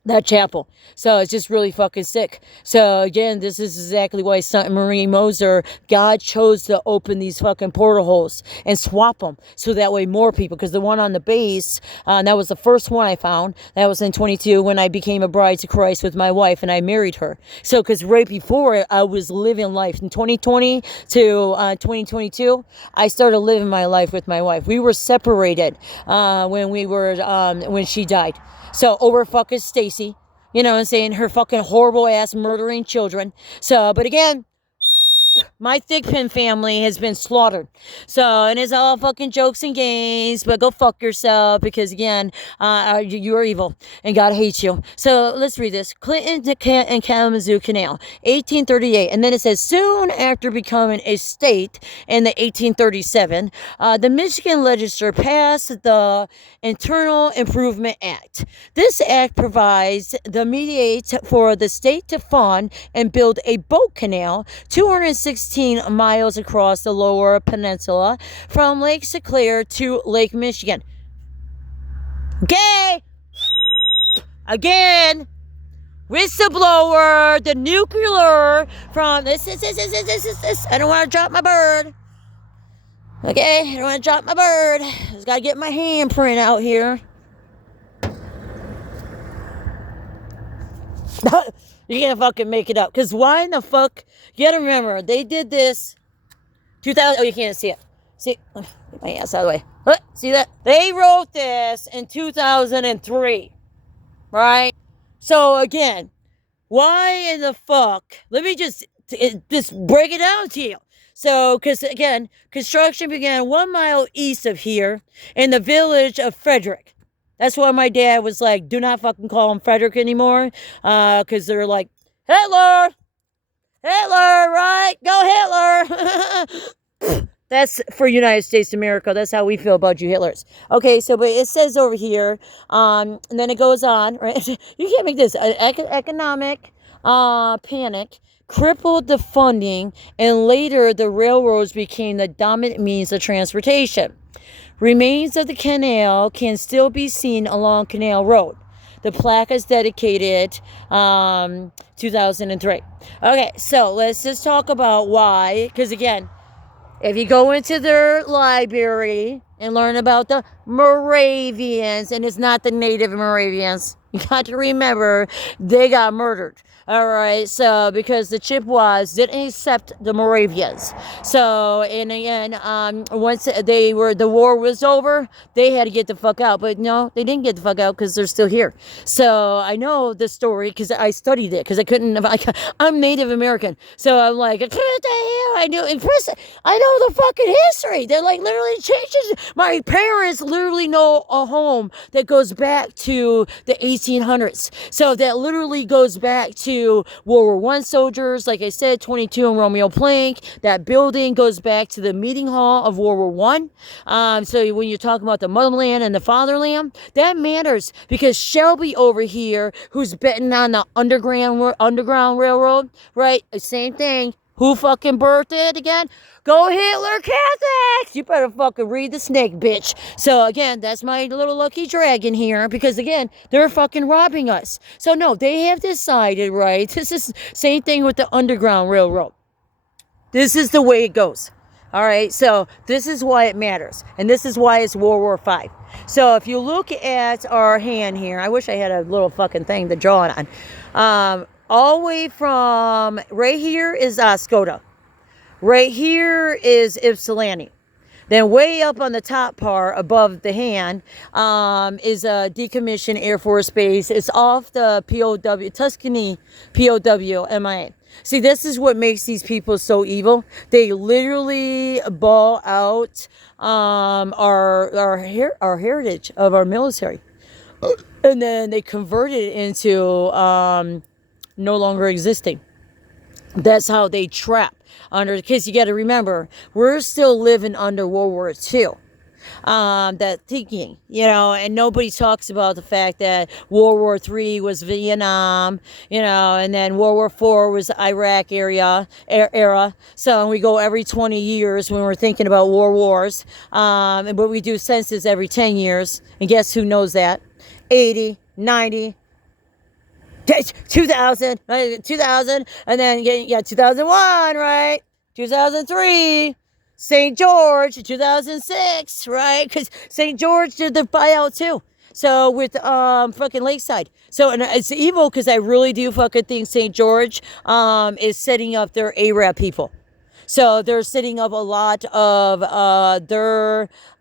that chapel. So it's just really fucking sick. So again, this is exactly why Marie Moser, God chose to open these fucking portal holes and swap them, so that way more people, because the one on the base, that was the first one I found. That was in 22 when I became a bride to Christ with my wife and I married her. So, because right before it, I was living life. In 2020 to 2022, I started living my life with my wife. We were separated when she died. So, over fucking Stacy, her fucking horrible ass murdering children. So, but again, my Thigpen family has been slaughtered. So, and it's all fucking jokes and games, but go fuck yourself, because again, you are evil and God hates you. So let's read this. Clinton and Kalamazoo Canal, 1838. And then it says, soon after becoming a state in the 1837, the Michigan legislature passed the Internal Improvement Act. This act provides the mediate for the state to fund and build a boat canal 216 miles across the lower peninsula from Lake Sinclair to Lake Michigan. Okay, again, whistleblower, the nuclear from this. I don't want to drop my bird. Okay, I don't want to drop my bird. Just got to get my handprint out here. You can't fucking make it up. Because why in the fuck? You gotta remember, they did this 2000. Oh, you can't see it. See? Get my ass out of the way. Look, see that? They wrote this in 2003. Right? So, again, why in the fuck? Let me just break it down to you. So, because again, construction began 1 mile east of here in the village of Frederick. That's why my dad was like, do not fucking call him Frederick anymore. Because they're like, Hitler, right? Go Hitler. That's for United States of America. That's how we feel about you Hitlers. Okay, so but it says over here, and then it goes on, right? You can't make this. Economic panic crippled the funding, and later the railroads became the dominant means of transportation. Remains of the canal can still be seen along Canal Road. The plaque is dedicated 2003. Okay, so let's just talk about why, because again, if you go into their library and learn about the Moravians, and it's not the Native Moravians, you got to remember they got murdered. All right, so because the Chippewas didn't accept the Moravians. So, and again, once the war was over, they had to get the fuck out. But no, they didn't get the fuck out because they're still here. So I know the story because I studied it because I couldn't. I'm Native American, so I'm like, what the hell? I know the fucking history. They're like literally changes. My parents literally know a home that goes back to the 1800s. So that literally goes back to World War I soldiers, like I said, 22 and Romeo Plank. That building goes back to the meeting hall of World War I. So when you're talking about the motherland and the fatherland, that matters because Shelby over here, who's betting on the underground railroad, right? Same thing. Who fucking birthed it again? Go Hitler Catholics! You better fucking read the snake, bitch. So again, that's my little lucky dragon here because again, they're fucking robbing us. So no, they have decided, right? This is same thing with the Underground Railroad. This is the way it goes. All right, so this is why it matters. And this is why it's World War V. So if you look at our hand here, I wish I had a little fucking thing to draw it on. All the way from right here is Oscoda. Right here is Ypsilanti. Then way up on the top part above the hand is a decommissioned Air Force Base. It's off the POW, Tuskegee POW MIA. See, this is what makes these people so evil. They literally ball out our heritage of our military. And then they convert it into no longer existing. That's how they trap under, because you got to remember, we're still living under World War II. That thinking, and nobody talks about the fact that World War III was Vietnam, and then World War IV was the Iraq era. So we go every 20 years when we're thinking about wars. But we do census every 10 years. And guess who knows that? 80, 90, 2000, and then 2001, right? 2003, St. George, 2006, right? Because St. George did the buyout too. So with fucking Lakeside. So and it's evil because I really do fucking think St. George is setting up their Arab people. So they're setting up a lot of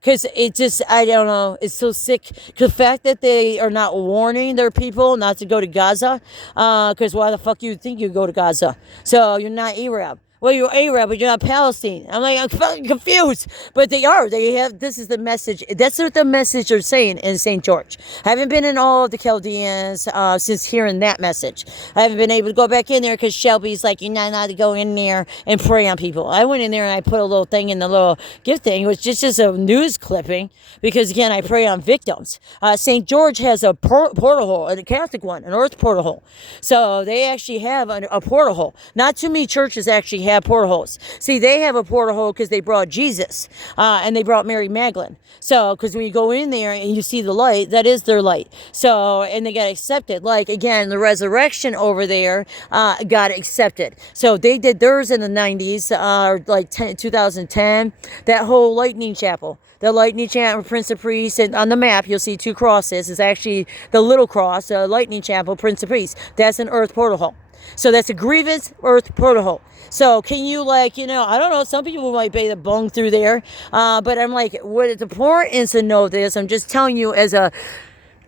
because it just, I don't know, it's so sick. The fact that they are not warning their people not to go to Gaza, because why the fuck you think you go to Gaza? So you're not Arab. Well, you're Arab, but you're not Palestine. I'm fucking confused. But they are. This is the message. That's what the message they're saying in St. George. I haven't been in all of the Chaldeans since hearing that message. I haven't been able to go back in there because Shelby's like, you're not allowed to go in there and prey on people. I went in there and I put a little thing in the little gift thing. It was just a news clipping because, again, I prey on victims. St. George has a portal hole, a Catholic one, an earth portal hole. So they actually have a portal hole. Not too many churches actually have portal holes. See, they have a portal hole because they brought Jesus and they brought Mary Magdalene. So, because when you go in there and you see the light, that is their light. So, and they got accepted. Like, again, the resurrection over there got accepted. So, they did theirs in the 90s, 2010. That whole Lightning Chapel. The Lightning Chapel, Prince of Peace, and on the map, you'll see two crosses. It's actually the little cross, Lightning Chapel, Prince of Peace. That's an earth portal hole. So that's a grievous earth portal hole. So can you I don't know, some people might be the bung through there. But I'm like, what is the importance to know this? I'm just telling you as a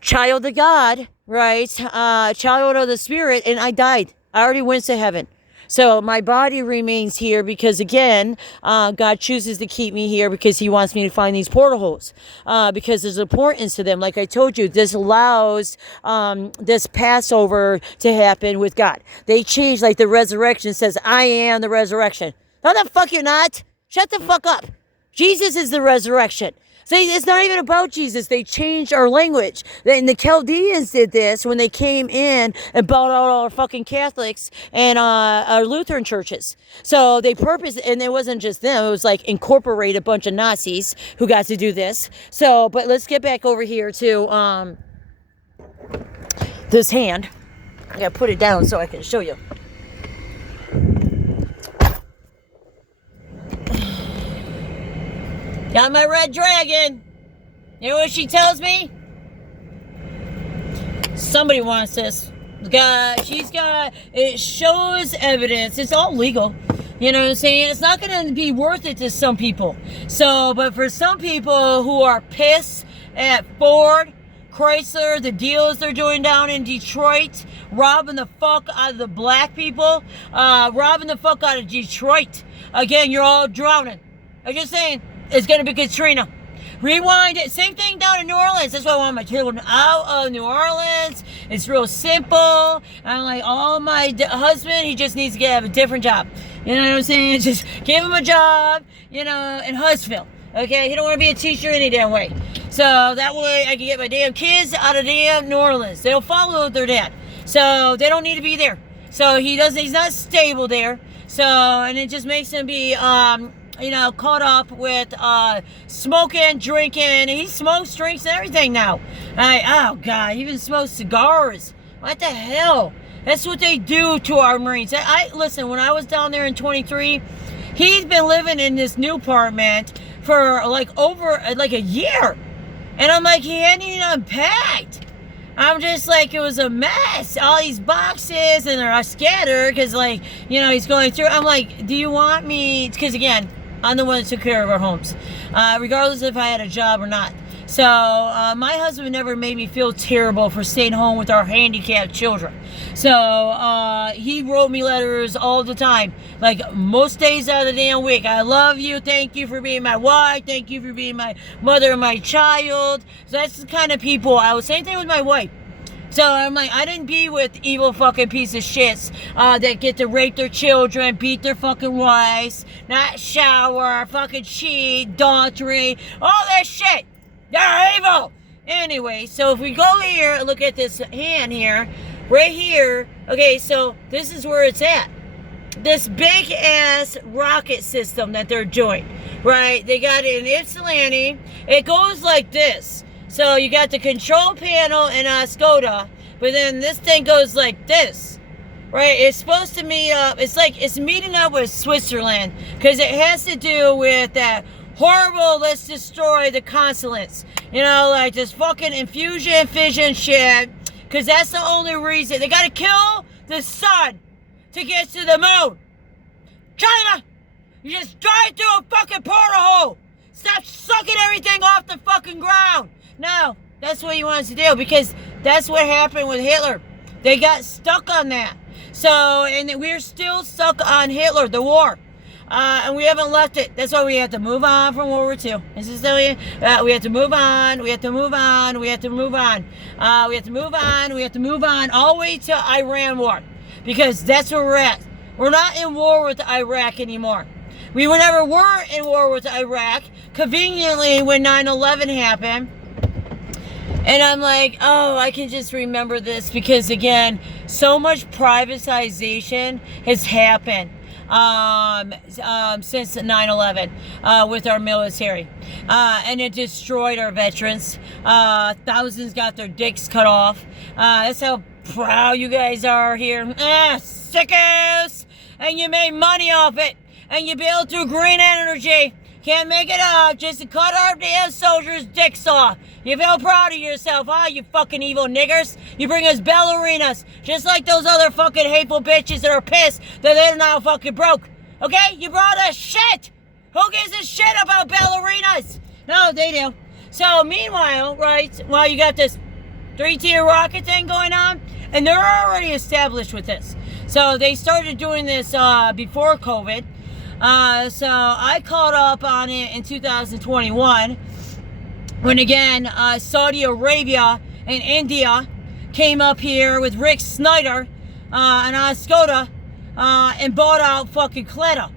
child of God, right? Child of the Spirit, and I died. I already went to heaven. So my body remains here because, again, God chooses to keep me here because he wants me to find these portal holes because there's importance to them. Like I told you, this allows this Passover to happen with God. They changed, like the resurrection says, I am the resurrection. No, the fuck you're not. Shut the fuck up. Jesus is the resurrection. See, it's not even about Jesus. They changed our language. And the Chaldeans did this when they came in and bought out all our fucking Catholics and our Lutheran churches. So they purposed, and it wasn't just them. It was like incorporate a bunch of Nazis who got to do this. So, but let's get back over here to this hand. I gotta put it down so I can show you. Got my red dragon. You know what she tells me? Somebody wants this. It shows evidence. It's all legal. You know what I'm saying? It's not going to be worth it to some people. So, but for some people who are pissed at Ford, Chrysler, the deals they're doing down in Detroit, robbing the fuck out of the black people, robbing the fuck out of Detroit. Again, you're all drowning. I'm just saying. It's going to be Katrina. Rewind it. Same thing down in New Orleans. That's why I want my children out of New Orleans. It's real simple. I'm like, oh, my husband, he just needs to have a different job. You know what I'm saying? Just give him a job, you know, in Huntsville. Okay? He don't want to be a teacher any damn way. So that way I can get my damn kids out of damn New Orleans. They'll follow their dad. So they don't need to be there. So he's not stable there. So, and it just makes him be, you know, caught up with smoking, drinking. He smokes, drinks, and everything now. Oh, God, he even smokes cigars. What the hell? That's what they do to our Marines. Listen, when I was down there in 23, he'd been living in this new apartment for like over like a year. And I'm like, he hadn't even unpacked. I'm just like, it was a mess. All these boxes, and they're scattered because, like, you know, he's going through. I'm like, do you want me? Because, again, I'm the one that took care of our homes, regardless if I had a job or not. So my husband never made me feel terrible for staying home with our handicapped children. So he wrote me letters all the time, like most days out of the damn week. I love you. Thank you for being my wife. Thank you for being my mother and my child. So that's the kind of people I was. Same thing with my wife. So I'm like, I didn't be with evil fucking piece of shits that get to rape their children, beat their fucking wives, not shower, fucking cheat, adultery, all that shit. They're evil. Anyway, so if we go here and look at this hand here, right here, okay, so this is where it's at. This big ass rocket system that they're doing, right? They got it in Ypsilanti. It goes like this. So you got the control panel in Skoda, but then this thing goes like this, right? It's supposed to meet up. It's like it's meeting up with Switzerland because it has to do with that horrible, let's destroy the consulates. You know, like this fucking infusion, fission shit. Because that's the only reason. They got to kill the sun to get to the moon. China, you just drive through a fucking portal hole. Stop sucking everything off the fucking ground. No, that's what he wants to do because that's what happened with Hitler. They got stuck on that. So, and we're still stuck on Hitler, the war. And we haven't left it. That's why we have to move on from World War II. This is we have to move on. We have to move on. We have to move on. We have to move on. We have to move on all the way to Iran war because that's where we're at. We're not in war with Iraq anymore. We never were in war with Iraq. Conveniently, when 9/11 happened. And I'm like, oh, I can just remember this because, again, so much privatization has happened since 9/11 with our military. And it destroyed our veterans. Thousands got their dicks cut off. That's how proud you guys are here. Sickos! And you made money off it. And you built through green energy. Can't make it up just to cut our damn soldiers' dicks off. You feel proud of yourself, huh, you fucking evil niggers? You bring us ballerinas, just like those other fucking hateful bitches that are pissed that they're now fucking broke. Okay? You brought us shit! Who gives a shit about ballerinas? No, they do. So, meanwhile, right, while you got this 3-tier rocket thing going on, and they're already established with this. So, they started doing this before COVID. So I caught up on it in 2021 when again Saudi Arabia and India came up here with Rick Snyder and Skoda and bought out fucking Kleta.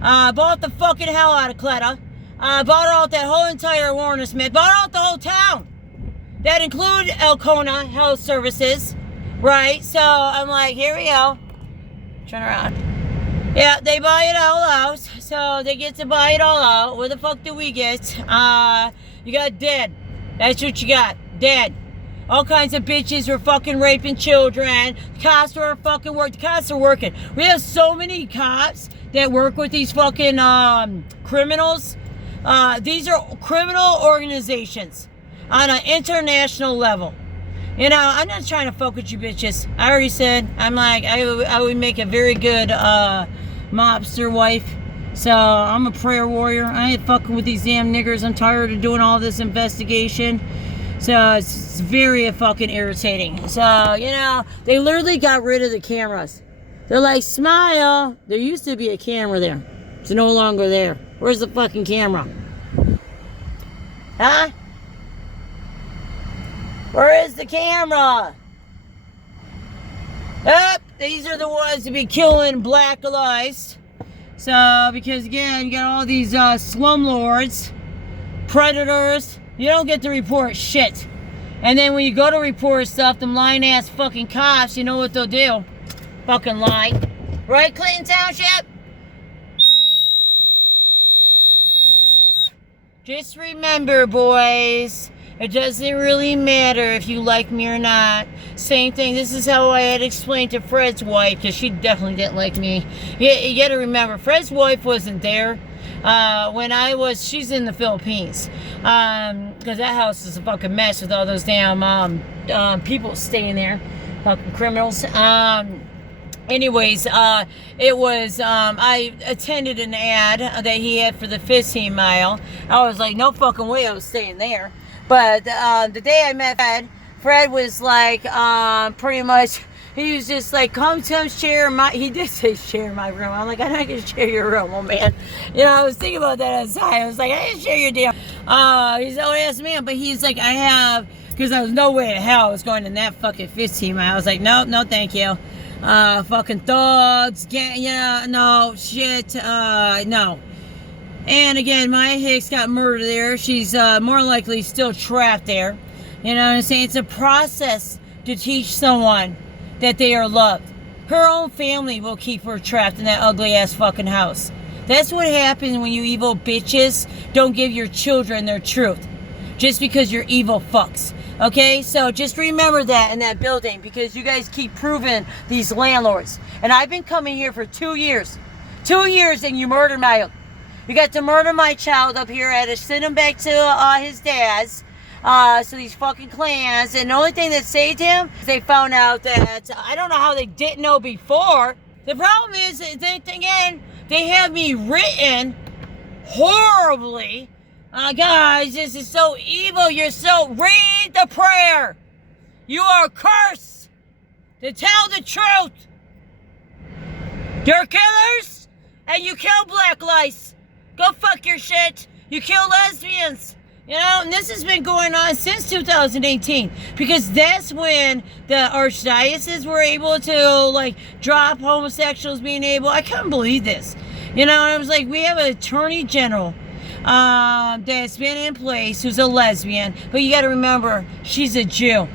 Bought the fucking hell out of Kleta. bought out that whole entire WURTSMITH, bought out the whole town. That include Elkona Health Services, right? So I'm like, here we go. Turn around. Yeah, they buy it all out, so they get to buy it all out. Where the fuck do we get? You got dead. That's what you got. Dead. All kinds of bitches were fucking raping children. The cops were fucking working. The cops are working. We have so many cops that work with these fucking criminals. These are criminal organizations on an international level. You know, I'm not trying to fuck with you bitches. I already said, I'm like, I would make a very good mobster wife. So I'm a prayer warrior. I ain't fucking with these damn niggers. I'm tired of doing all this investigation. So it's very fucking irritating. So, you know, they literally got rid of the cameras. They're like, smile. There used to be a camera there. It's no longer there. Where's the fucking camera? Huh? Where is the camera? These are the ones to be killing black lives. So, because again, you got all these slumlords, predators. You don't get to report shit. And then when you go to report stuff, them lying ass fucking cops, you know what they'll do? Fucking lie. Right, Clinton Township? Just remember, boys, it doesn't really matter if you like me or not. Same thing, this is how I had explained to Fred's wife, because she definitely didn't like me. You gotta remember, Fred's wife wasn't there when she's in the Philippines. Because that house is a fucking mess with all those damn people staying there. Fucking criminals. Anyways, it was, I attended an ad that he had for the 15 mile. I was like, no fucking way I was staying there. But the day I met Fred was like, pretty much, he was just like, come share he did say share my room. I'm like, I'm not going to share your room, oh man. You know, I was thinking about that outside. I was like, I didn't share your damn, he's always asked me, but he's like, I have, because there was no way in hell I was going in that fucking 15 mile. I was like, no, thank you. Fucking thugs, no, shit, no. And again, Maya Hicks got murdered there. She's more likely still trapped there. You know what I'm saying? It's a process to teach someone that they are loved. Her own family will keep her trapped in that ugly ass fucking house. That's what happens when you evil bitches don't give your children their truth. Just because you're evil fucks. Okay, so just remember that in that building, because you guys keep proving these landlords. And I've been coming here for 2 years. 2 years and you murdered you got to murder my child up here. I had to send him back to his dad's. So these fucking clans. And the only thing that saved him is they found out that, I don't know how they didn't know before. The problem is, again, they have me written horribly. Guys, this is so evil. Read the prayer. You are cursed to tell the truth. You're killers and you kill black lives. Go fuck your shit. You kill lesbians. You know, and this has been going on since 2018, because that's when the archdioceses were able to, like, drop homosexuals being able. I couldn't believe this. You know, and I was like, we have an attorney general that's been in place who's a lesbian, but you got to remember, she's a Jew.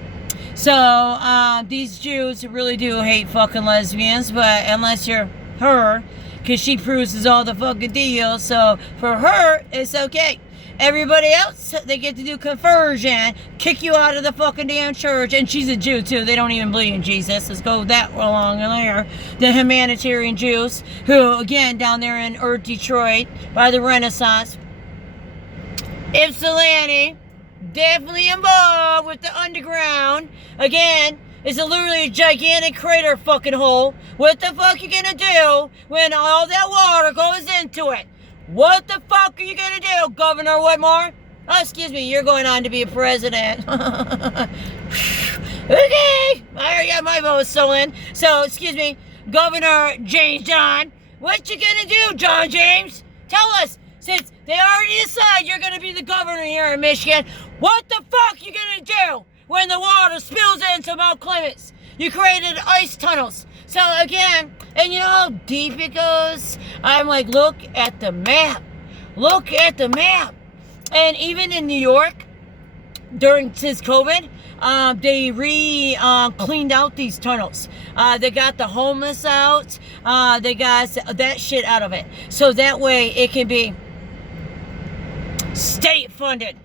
So these Jews really do hate fucking lesbians, but unless you're her, because she proves all the fucking deals, so for her, it's okay. Everybody else, they get to do conversion, kick you out of the fucking damn church, and she's a Jew too. They don't even believe in Jesus. Let's go that along in there. The humanitarian Jews, who, again, down there in Detroit, by the Renaissance, Ypsilanti, definitely involved with the underground. Again, it's literally a gigantic crater fucking hole. What the fuck you gonna do when all that water goes into it? What the fuck are you gonna do, Governor Whitmer? Oh, excuse me, you're going on to be a president. Okay, I already got my vote stolen. So, excuse me, Governor James John, what you gonna do, John James? Tell us, since they already decided you're gonna be the governor here in Michigan, what the fuck you gonna do when the water spills into Mount Clemens? You created ice tunnels. So again, and you know how deep it goes? I'm like, look at the map. look at the map. And even in New York, since COVID, they cleaned out these tunnels. They got the homeless out. They got that shit out of it. So that way it can be state funded.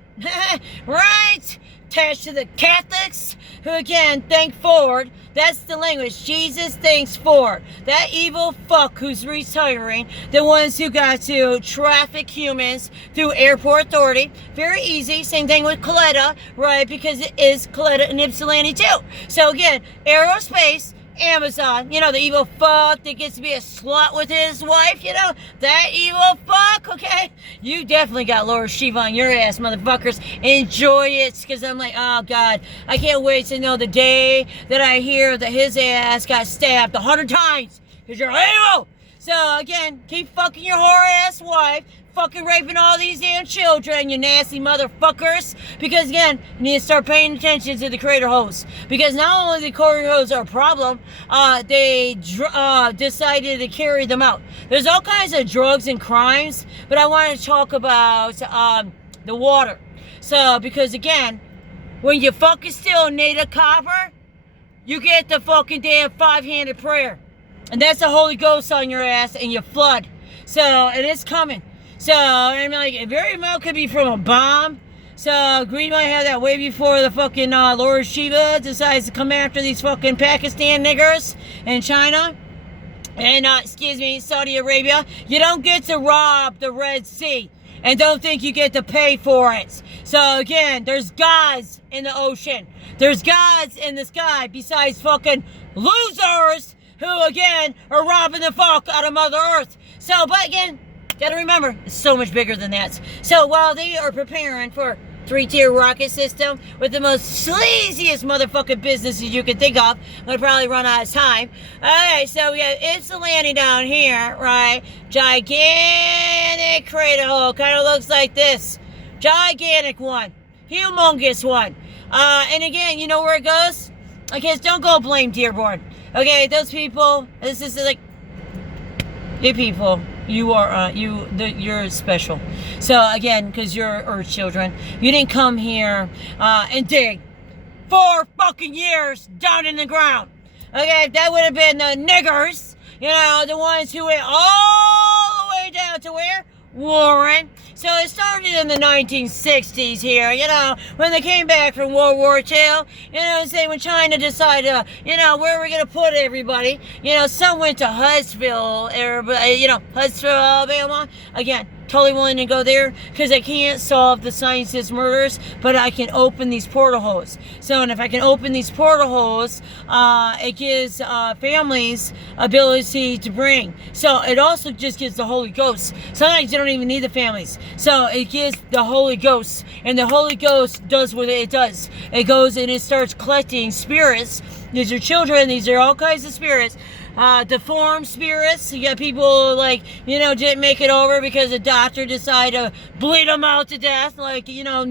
Right? Attached to the Catholics, who again thank Ford. That's the language. Jesus thanks Ford. That evil fuck who's retiring. The ones who got to traffic humans through airport authority. Very easy. Same thing with Coletta, right? Because it is Coletta and Ypsilanti too. So again, aerospace, Amazon, you know, the evil fuck that gets to be a slut with his wife, you know, that evil fuck, okay? You definitely got Lord Shiva on your ass, motherfuckers. Enjoy it, because I'm like, oh, God, I can't wait to know the day that I hear that his ass got stabbed 100 times, because you're evil. So, again, keep fucking your whore-ass wife, fucking raping all these damn children, you nasty motherfuckers. Because again, you need to start paying attention to the crater holes. Because not only the crater holes are a problem, they decided to carry them out. There's all kinds of drugs and crimes, but I want to talk about the water. So, because again, when you fucking steal native copper, you get the fucking damn 5-handed prayer. And that's the Holy Ghost on your ass, and you flood. So, and it's coming. So, I'm like, it very well could be from a bomb. So, Green might have that way before the fucking Lord Shiva decides to come after these fucking Pakistan niggers and China. And, excuse me, Saudi Arabia. You don't get to rob the Red Sea. And don't think you get to pay for it. So, again, there's gods in the ocean. There's gods in the sky besides fucking losers who, again, are robbing the fuck out of Mother Earth. So, but again, gotta remember, it's so much bigger than that. So while they are preparing for 3-tier rocket system with the most sleaziest motherfucking businesses you can think of, I'm gonna probably run out of time. Alright, so we got Ypsilanti down here, right? Gigantic crater hole, kind of looks like this. Gigantic one. Humongous one. And again, you know where it goes? Okay, don't go blame Dearborn. Okay, those people, this is like, you people, you are, you're special. So again, because you're Earth children, you didn't come here and dig 4 fucking years down in the ground. Okay, that would have been the niggers, you know, the ones who went all the way down to where? Warren. So it started in the 1960s here, you know, when they came back from World War II, you know, say when China decided, you know, where we're going to put everybody, you know, some went to Huntsville, you know, Huntsville, Alabama, again, totally willing to go there because I can't solve the scientist murders, but I can open these portal holes. So, and if I can open these portal holes, it gives families ability to bring. So it also just gives the Holy Ghost. Sometimes you don't even need the families. So it gives the Holy Ghost, and the Holy Ghost does what it does. It goes and it starts collecting spirits. These are children. These are all kinds of spirits. Deformed spirits. You got people like, you know, didn't make it over because the doctor decided to bleed them out to death, like, you know,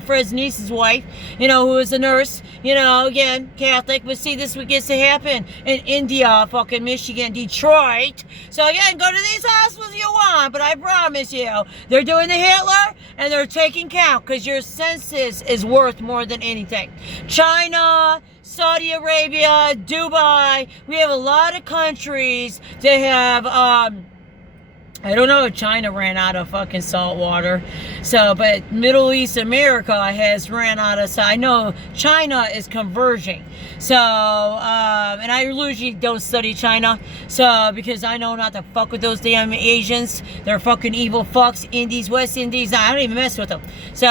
Fred's niece's wife, you know, who was a nurse, you know, again, Catholic. But see, this is what gets to happen in India, fucking Michigan, Detroit. So again, go to these hospitals you want, but I promise you, they're doing the Hitler and they're taking count because your census is worth more than anything. China, Saudi Arabia, Dubai, we have a lot of countries that have, I don't know if China ran out of fucking salt water. So, but Middle East America has ran out of, so I know China is converging. So, and I usually don't study China. So, because I know not to fuck with those damn Asians. They're fucking evil fucks, Indies, West Indies. I don't even mess with them. So,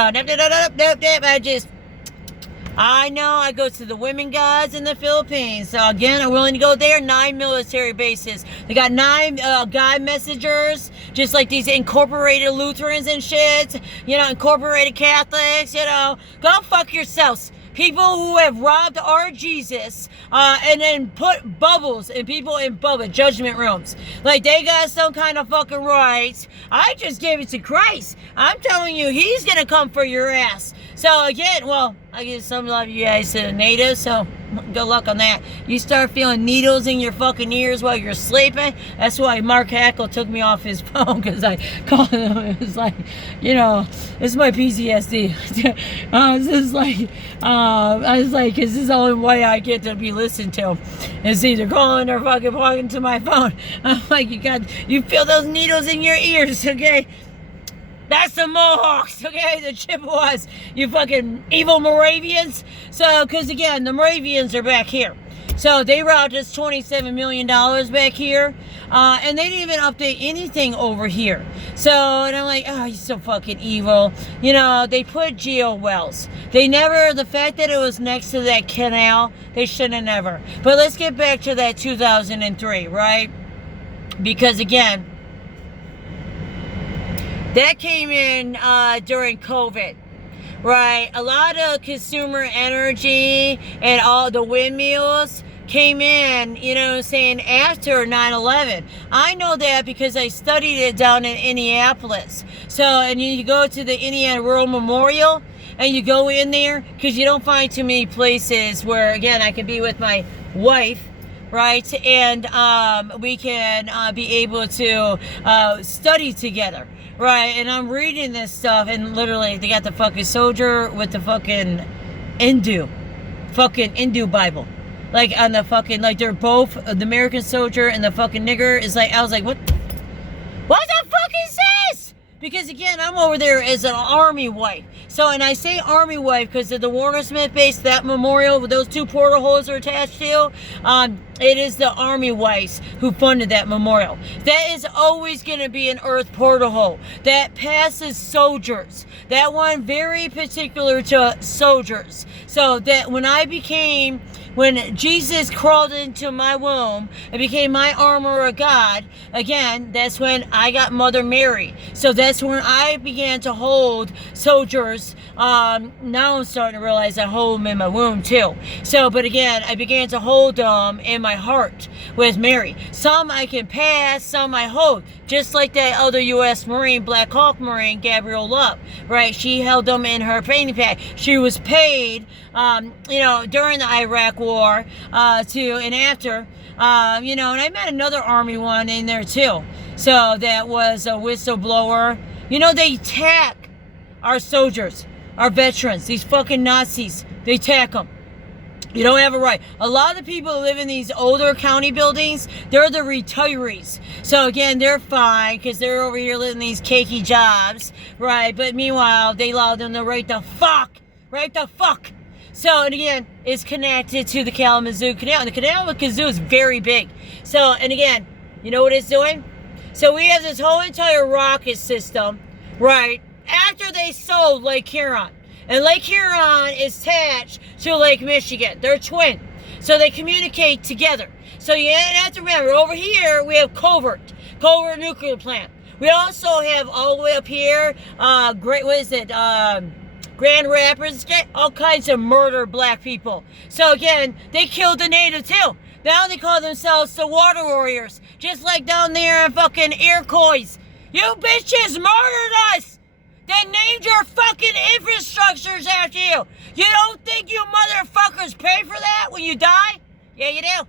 I know I go to the women gods in the Philippines. So again, I'm willing to go there. 9 military bases. They got 9 God messengers, just like these incorporated Lutherans and shit. You know, incorporated Catholics, you know. Go fuck yourselves. People who have robbed our Jesus and then put bubbles and people in judgment rooms. Like they got some kind of fucking rights. I just gave it to Christ. I'm telling you, he's going to come for your ass. So again, well, I give some love you guys to the natives, so good luck on that. You start feeling needles in your fucking ears while you're sleeping. That's why Mark Hackel took me off his phone, because I called him. It was like, you know, it's my PTSD. I was like, this is the only way I get to be listened to. It's either calling or fucking talking to my phone. I'm like, you feel those needles in your ears, okay? That's the Mohawks, okay? The Chippewas, you fucking evil Moravians. So, because again, the Moravians are back here. So they robbed us $27 million back here. And they didn't even update anything over here. So, and I'm like, oh, he's so fucking evil. You know, they put geo wells. They never, the fact that it was next to that canal, they should have never. But let's get back to that 2003, right? Because again, that came in during COVID, right? A lot of consumer energy and all the windmills came in, you know what I'm saying, after 9/11. I know that because I studied it down in Indianapolis. So, and you go to the Indiana Rural Memorial, and you go in there, because you don't find too many places where, again, I can be with my wife, right? And we can be able to study together. Right, and I'm reading this stuff, and literally, they got the fucking soldier with the fucking Hindu Bible. Like, on the fucking, like, they're both, the American soldier and the fucking nigger is like, I was like, what the fuck is this? Because, again, I'm over there as an Army wife. So, and I say Army wife because of the WURTSMITH base, that memorial with those two portholes are attached to, it is the Army wives who funded that memorial. That is always going to be an earth porthole that passes soldiers. That one very particular to soldiers. So that when Jesus crawled into my womb and became my armor of God, again, that's when I got Mother Mary. So that's when I began to hold soldiers. Now I'm starting to realize I hold them in my womb too. So, but again, I began to hold them in my heart with Mary. Some I can pass, some I hold. Just like that other U.S. Marine, Black Hawk Marine, Gabrielle Love, right? She held them in her fanny pack. She was paid, you know, during the Iraq War, and after, you know, and I met another Army one in there too. So that was a whistleblower. You know, they attack our soldiers, our veterans, these fucking Nazis. They attack them. You don't have a right. A lot of the people who live in these older county buildings, they're the retirees. So again, they're fine because they're over here living these cakey jobs, right? But meanwhile, they allow them to right the fuck. So, and again, it's connected to the Kalamazoo Canal. And the Kalamazoo is very big. So, and again, you know what it's doing? So we have this whole entire rocket system, right? After they sold Lake Huron. And Lake Huron is attached to Lake Michigan. They're twin. So they communicate together. So you have to remember, over here, we have Covert nuclear plant. We also have all the way up here, Grand Rapids, all kinds of murder black people. So again, they killed the native too. Now they call themselves the water warriors. Just like down there in fucking Iroquois. You bitches murdered us! They named your fucking infrastructures after you. You don't think you motherfuckers pay for that when you die? Yeah, you do.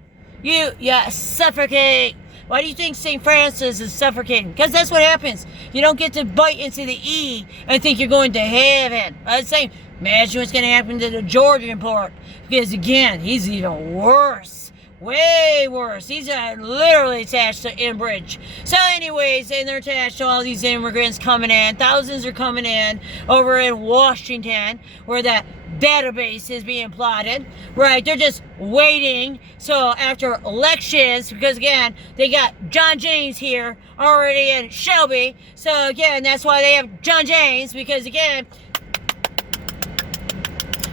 You suffocate. Why do you think St. Francis is suffocating? Because that's what happens. You don't get to bite into the E and think you're going to heaven. I'm saying, imagine what's going to happen to the Georgian part. Because again, he's even worse. Way worse. He's literally attached to Enbridge. So anyways, and they're attached to all these immigrants coming in. Thousands are coming in over in Washington, where that database is being plotted. Right, they're just waiting. So after elections, because again, they got John James here already in Shelby. So again, that's why they have John James, because again,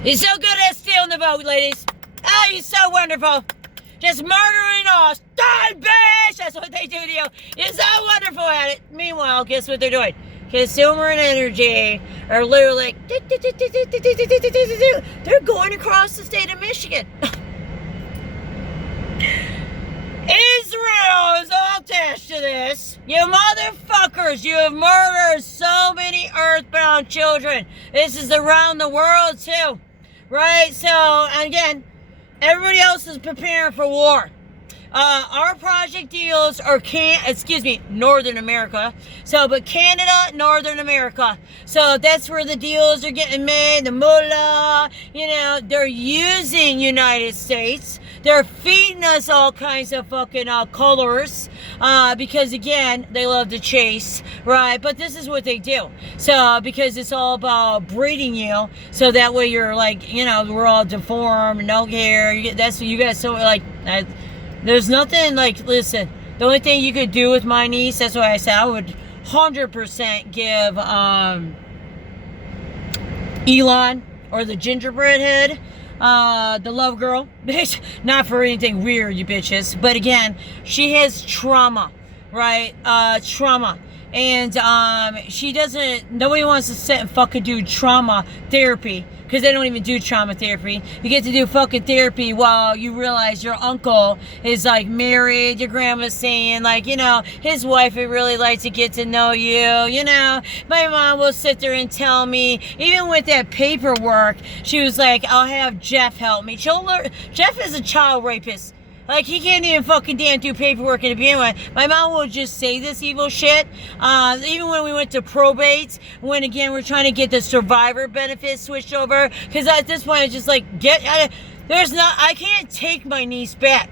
he's so good at stealing the vote, ladies. Oh, he's so wonderful. Just murdering us. Die, bitch! That's what they do to you. You're so wonderful at it. Meanwhile, guess what they're doing? Consumer and energy are literally like, they're going across the state of Michigan. Israel is all attached to this. You motherfuckers, you have murdered so many earthbound children. This is around the world too. right? So, again, everybody else is preparing for war. Our project deals are Northern America. So, but Canada, Northern America. So that's where the deals are getting made. The mullah, they're using United States. They're feeding us all kinds of fucking colors, because again, they love to chase, right? But this is what they do. So, because it's all about breeding you, so that way you're like, we're all deformed, no hair. That's what you guys so like. There's nothing like, listen, the only thing you could do with my niece, that's why I said I would 100% give Elon or the gingerbread head, the love girl, bitch, not for anything weird, you bitches, but again, she has trauma, right? Trauma. And nobody wants to sit and fucking do trauma therapy, because they don't even do trauma therapy. You get to do fucking therapy while you realize your uncle is like married, your grandma's saying like, his wife would really like to get to know you, My mom will sit there and tell me, even with that paperwork, she was like, I'll have Jeff help me. Jeff is a child rapist. Like, he can't even fucking damn do paperwork to begin with. My mom will just say this evil shit. Even when we went to probate, when again we're trying to get the survivor benefits switched over, because at this point it's just like, I can't take my niece back.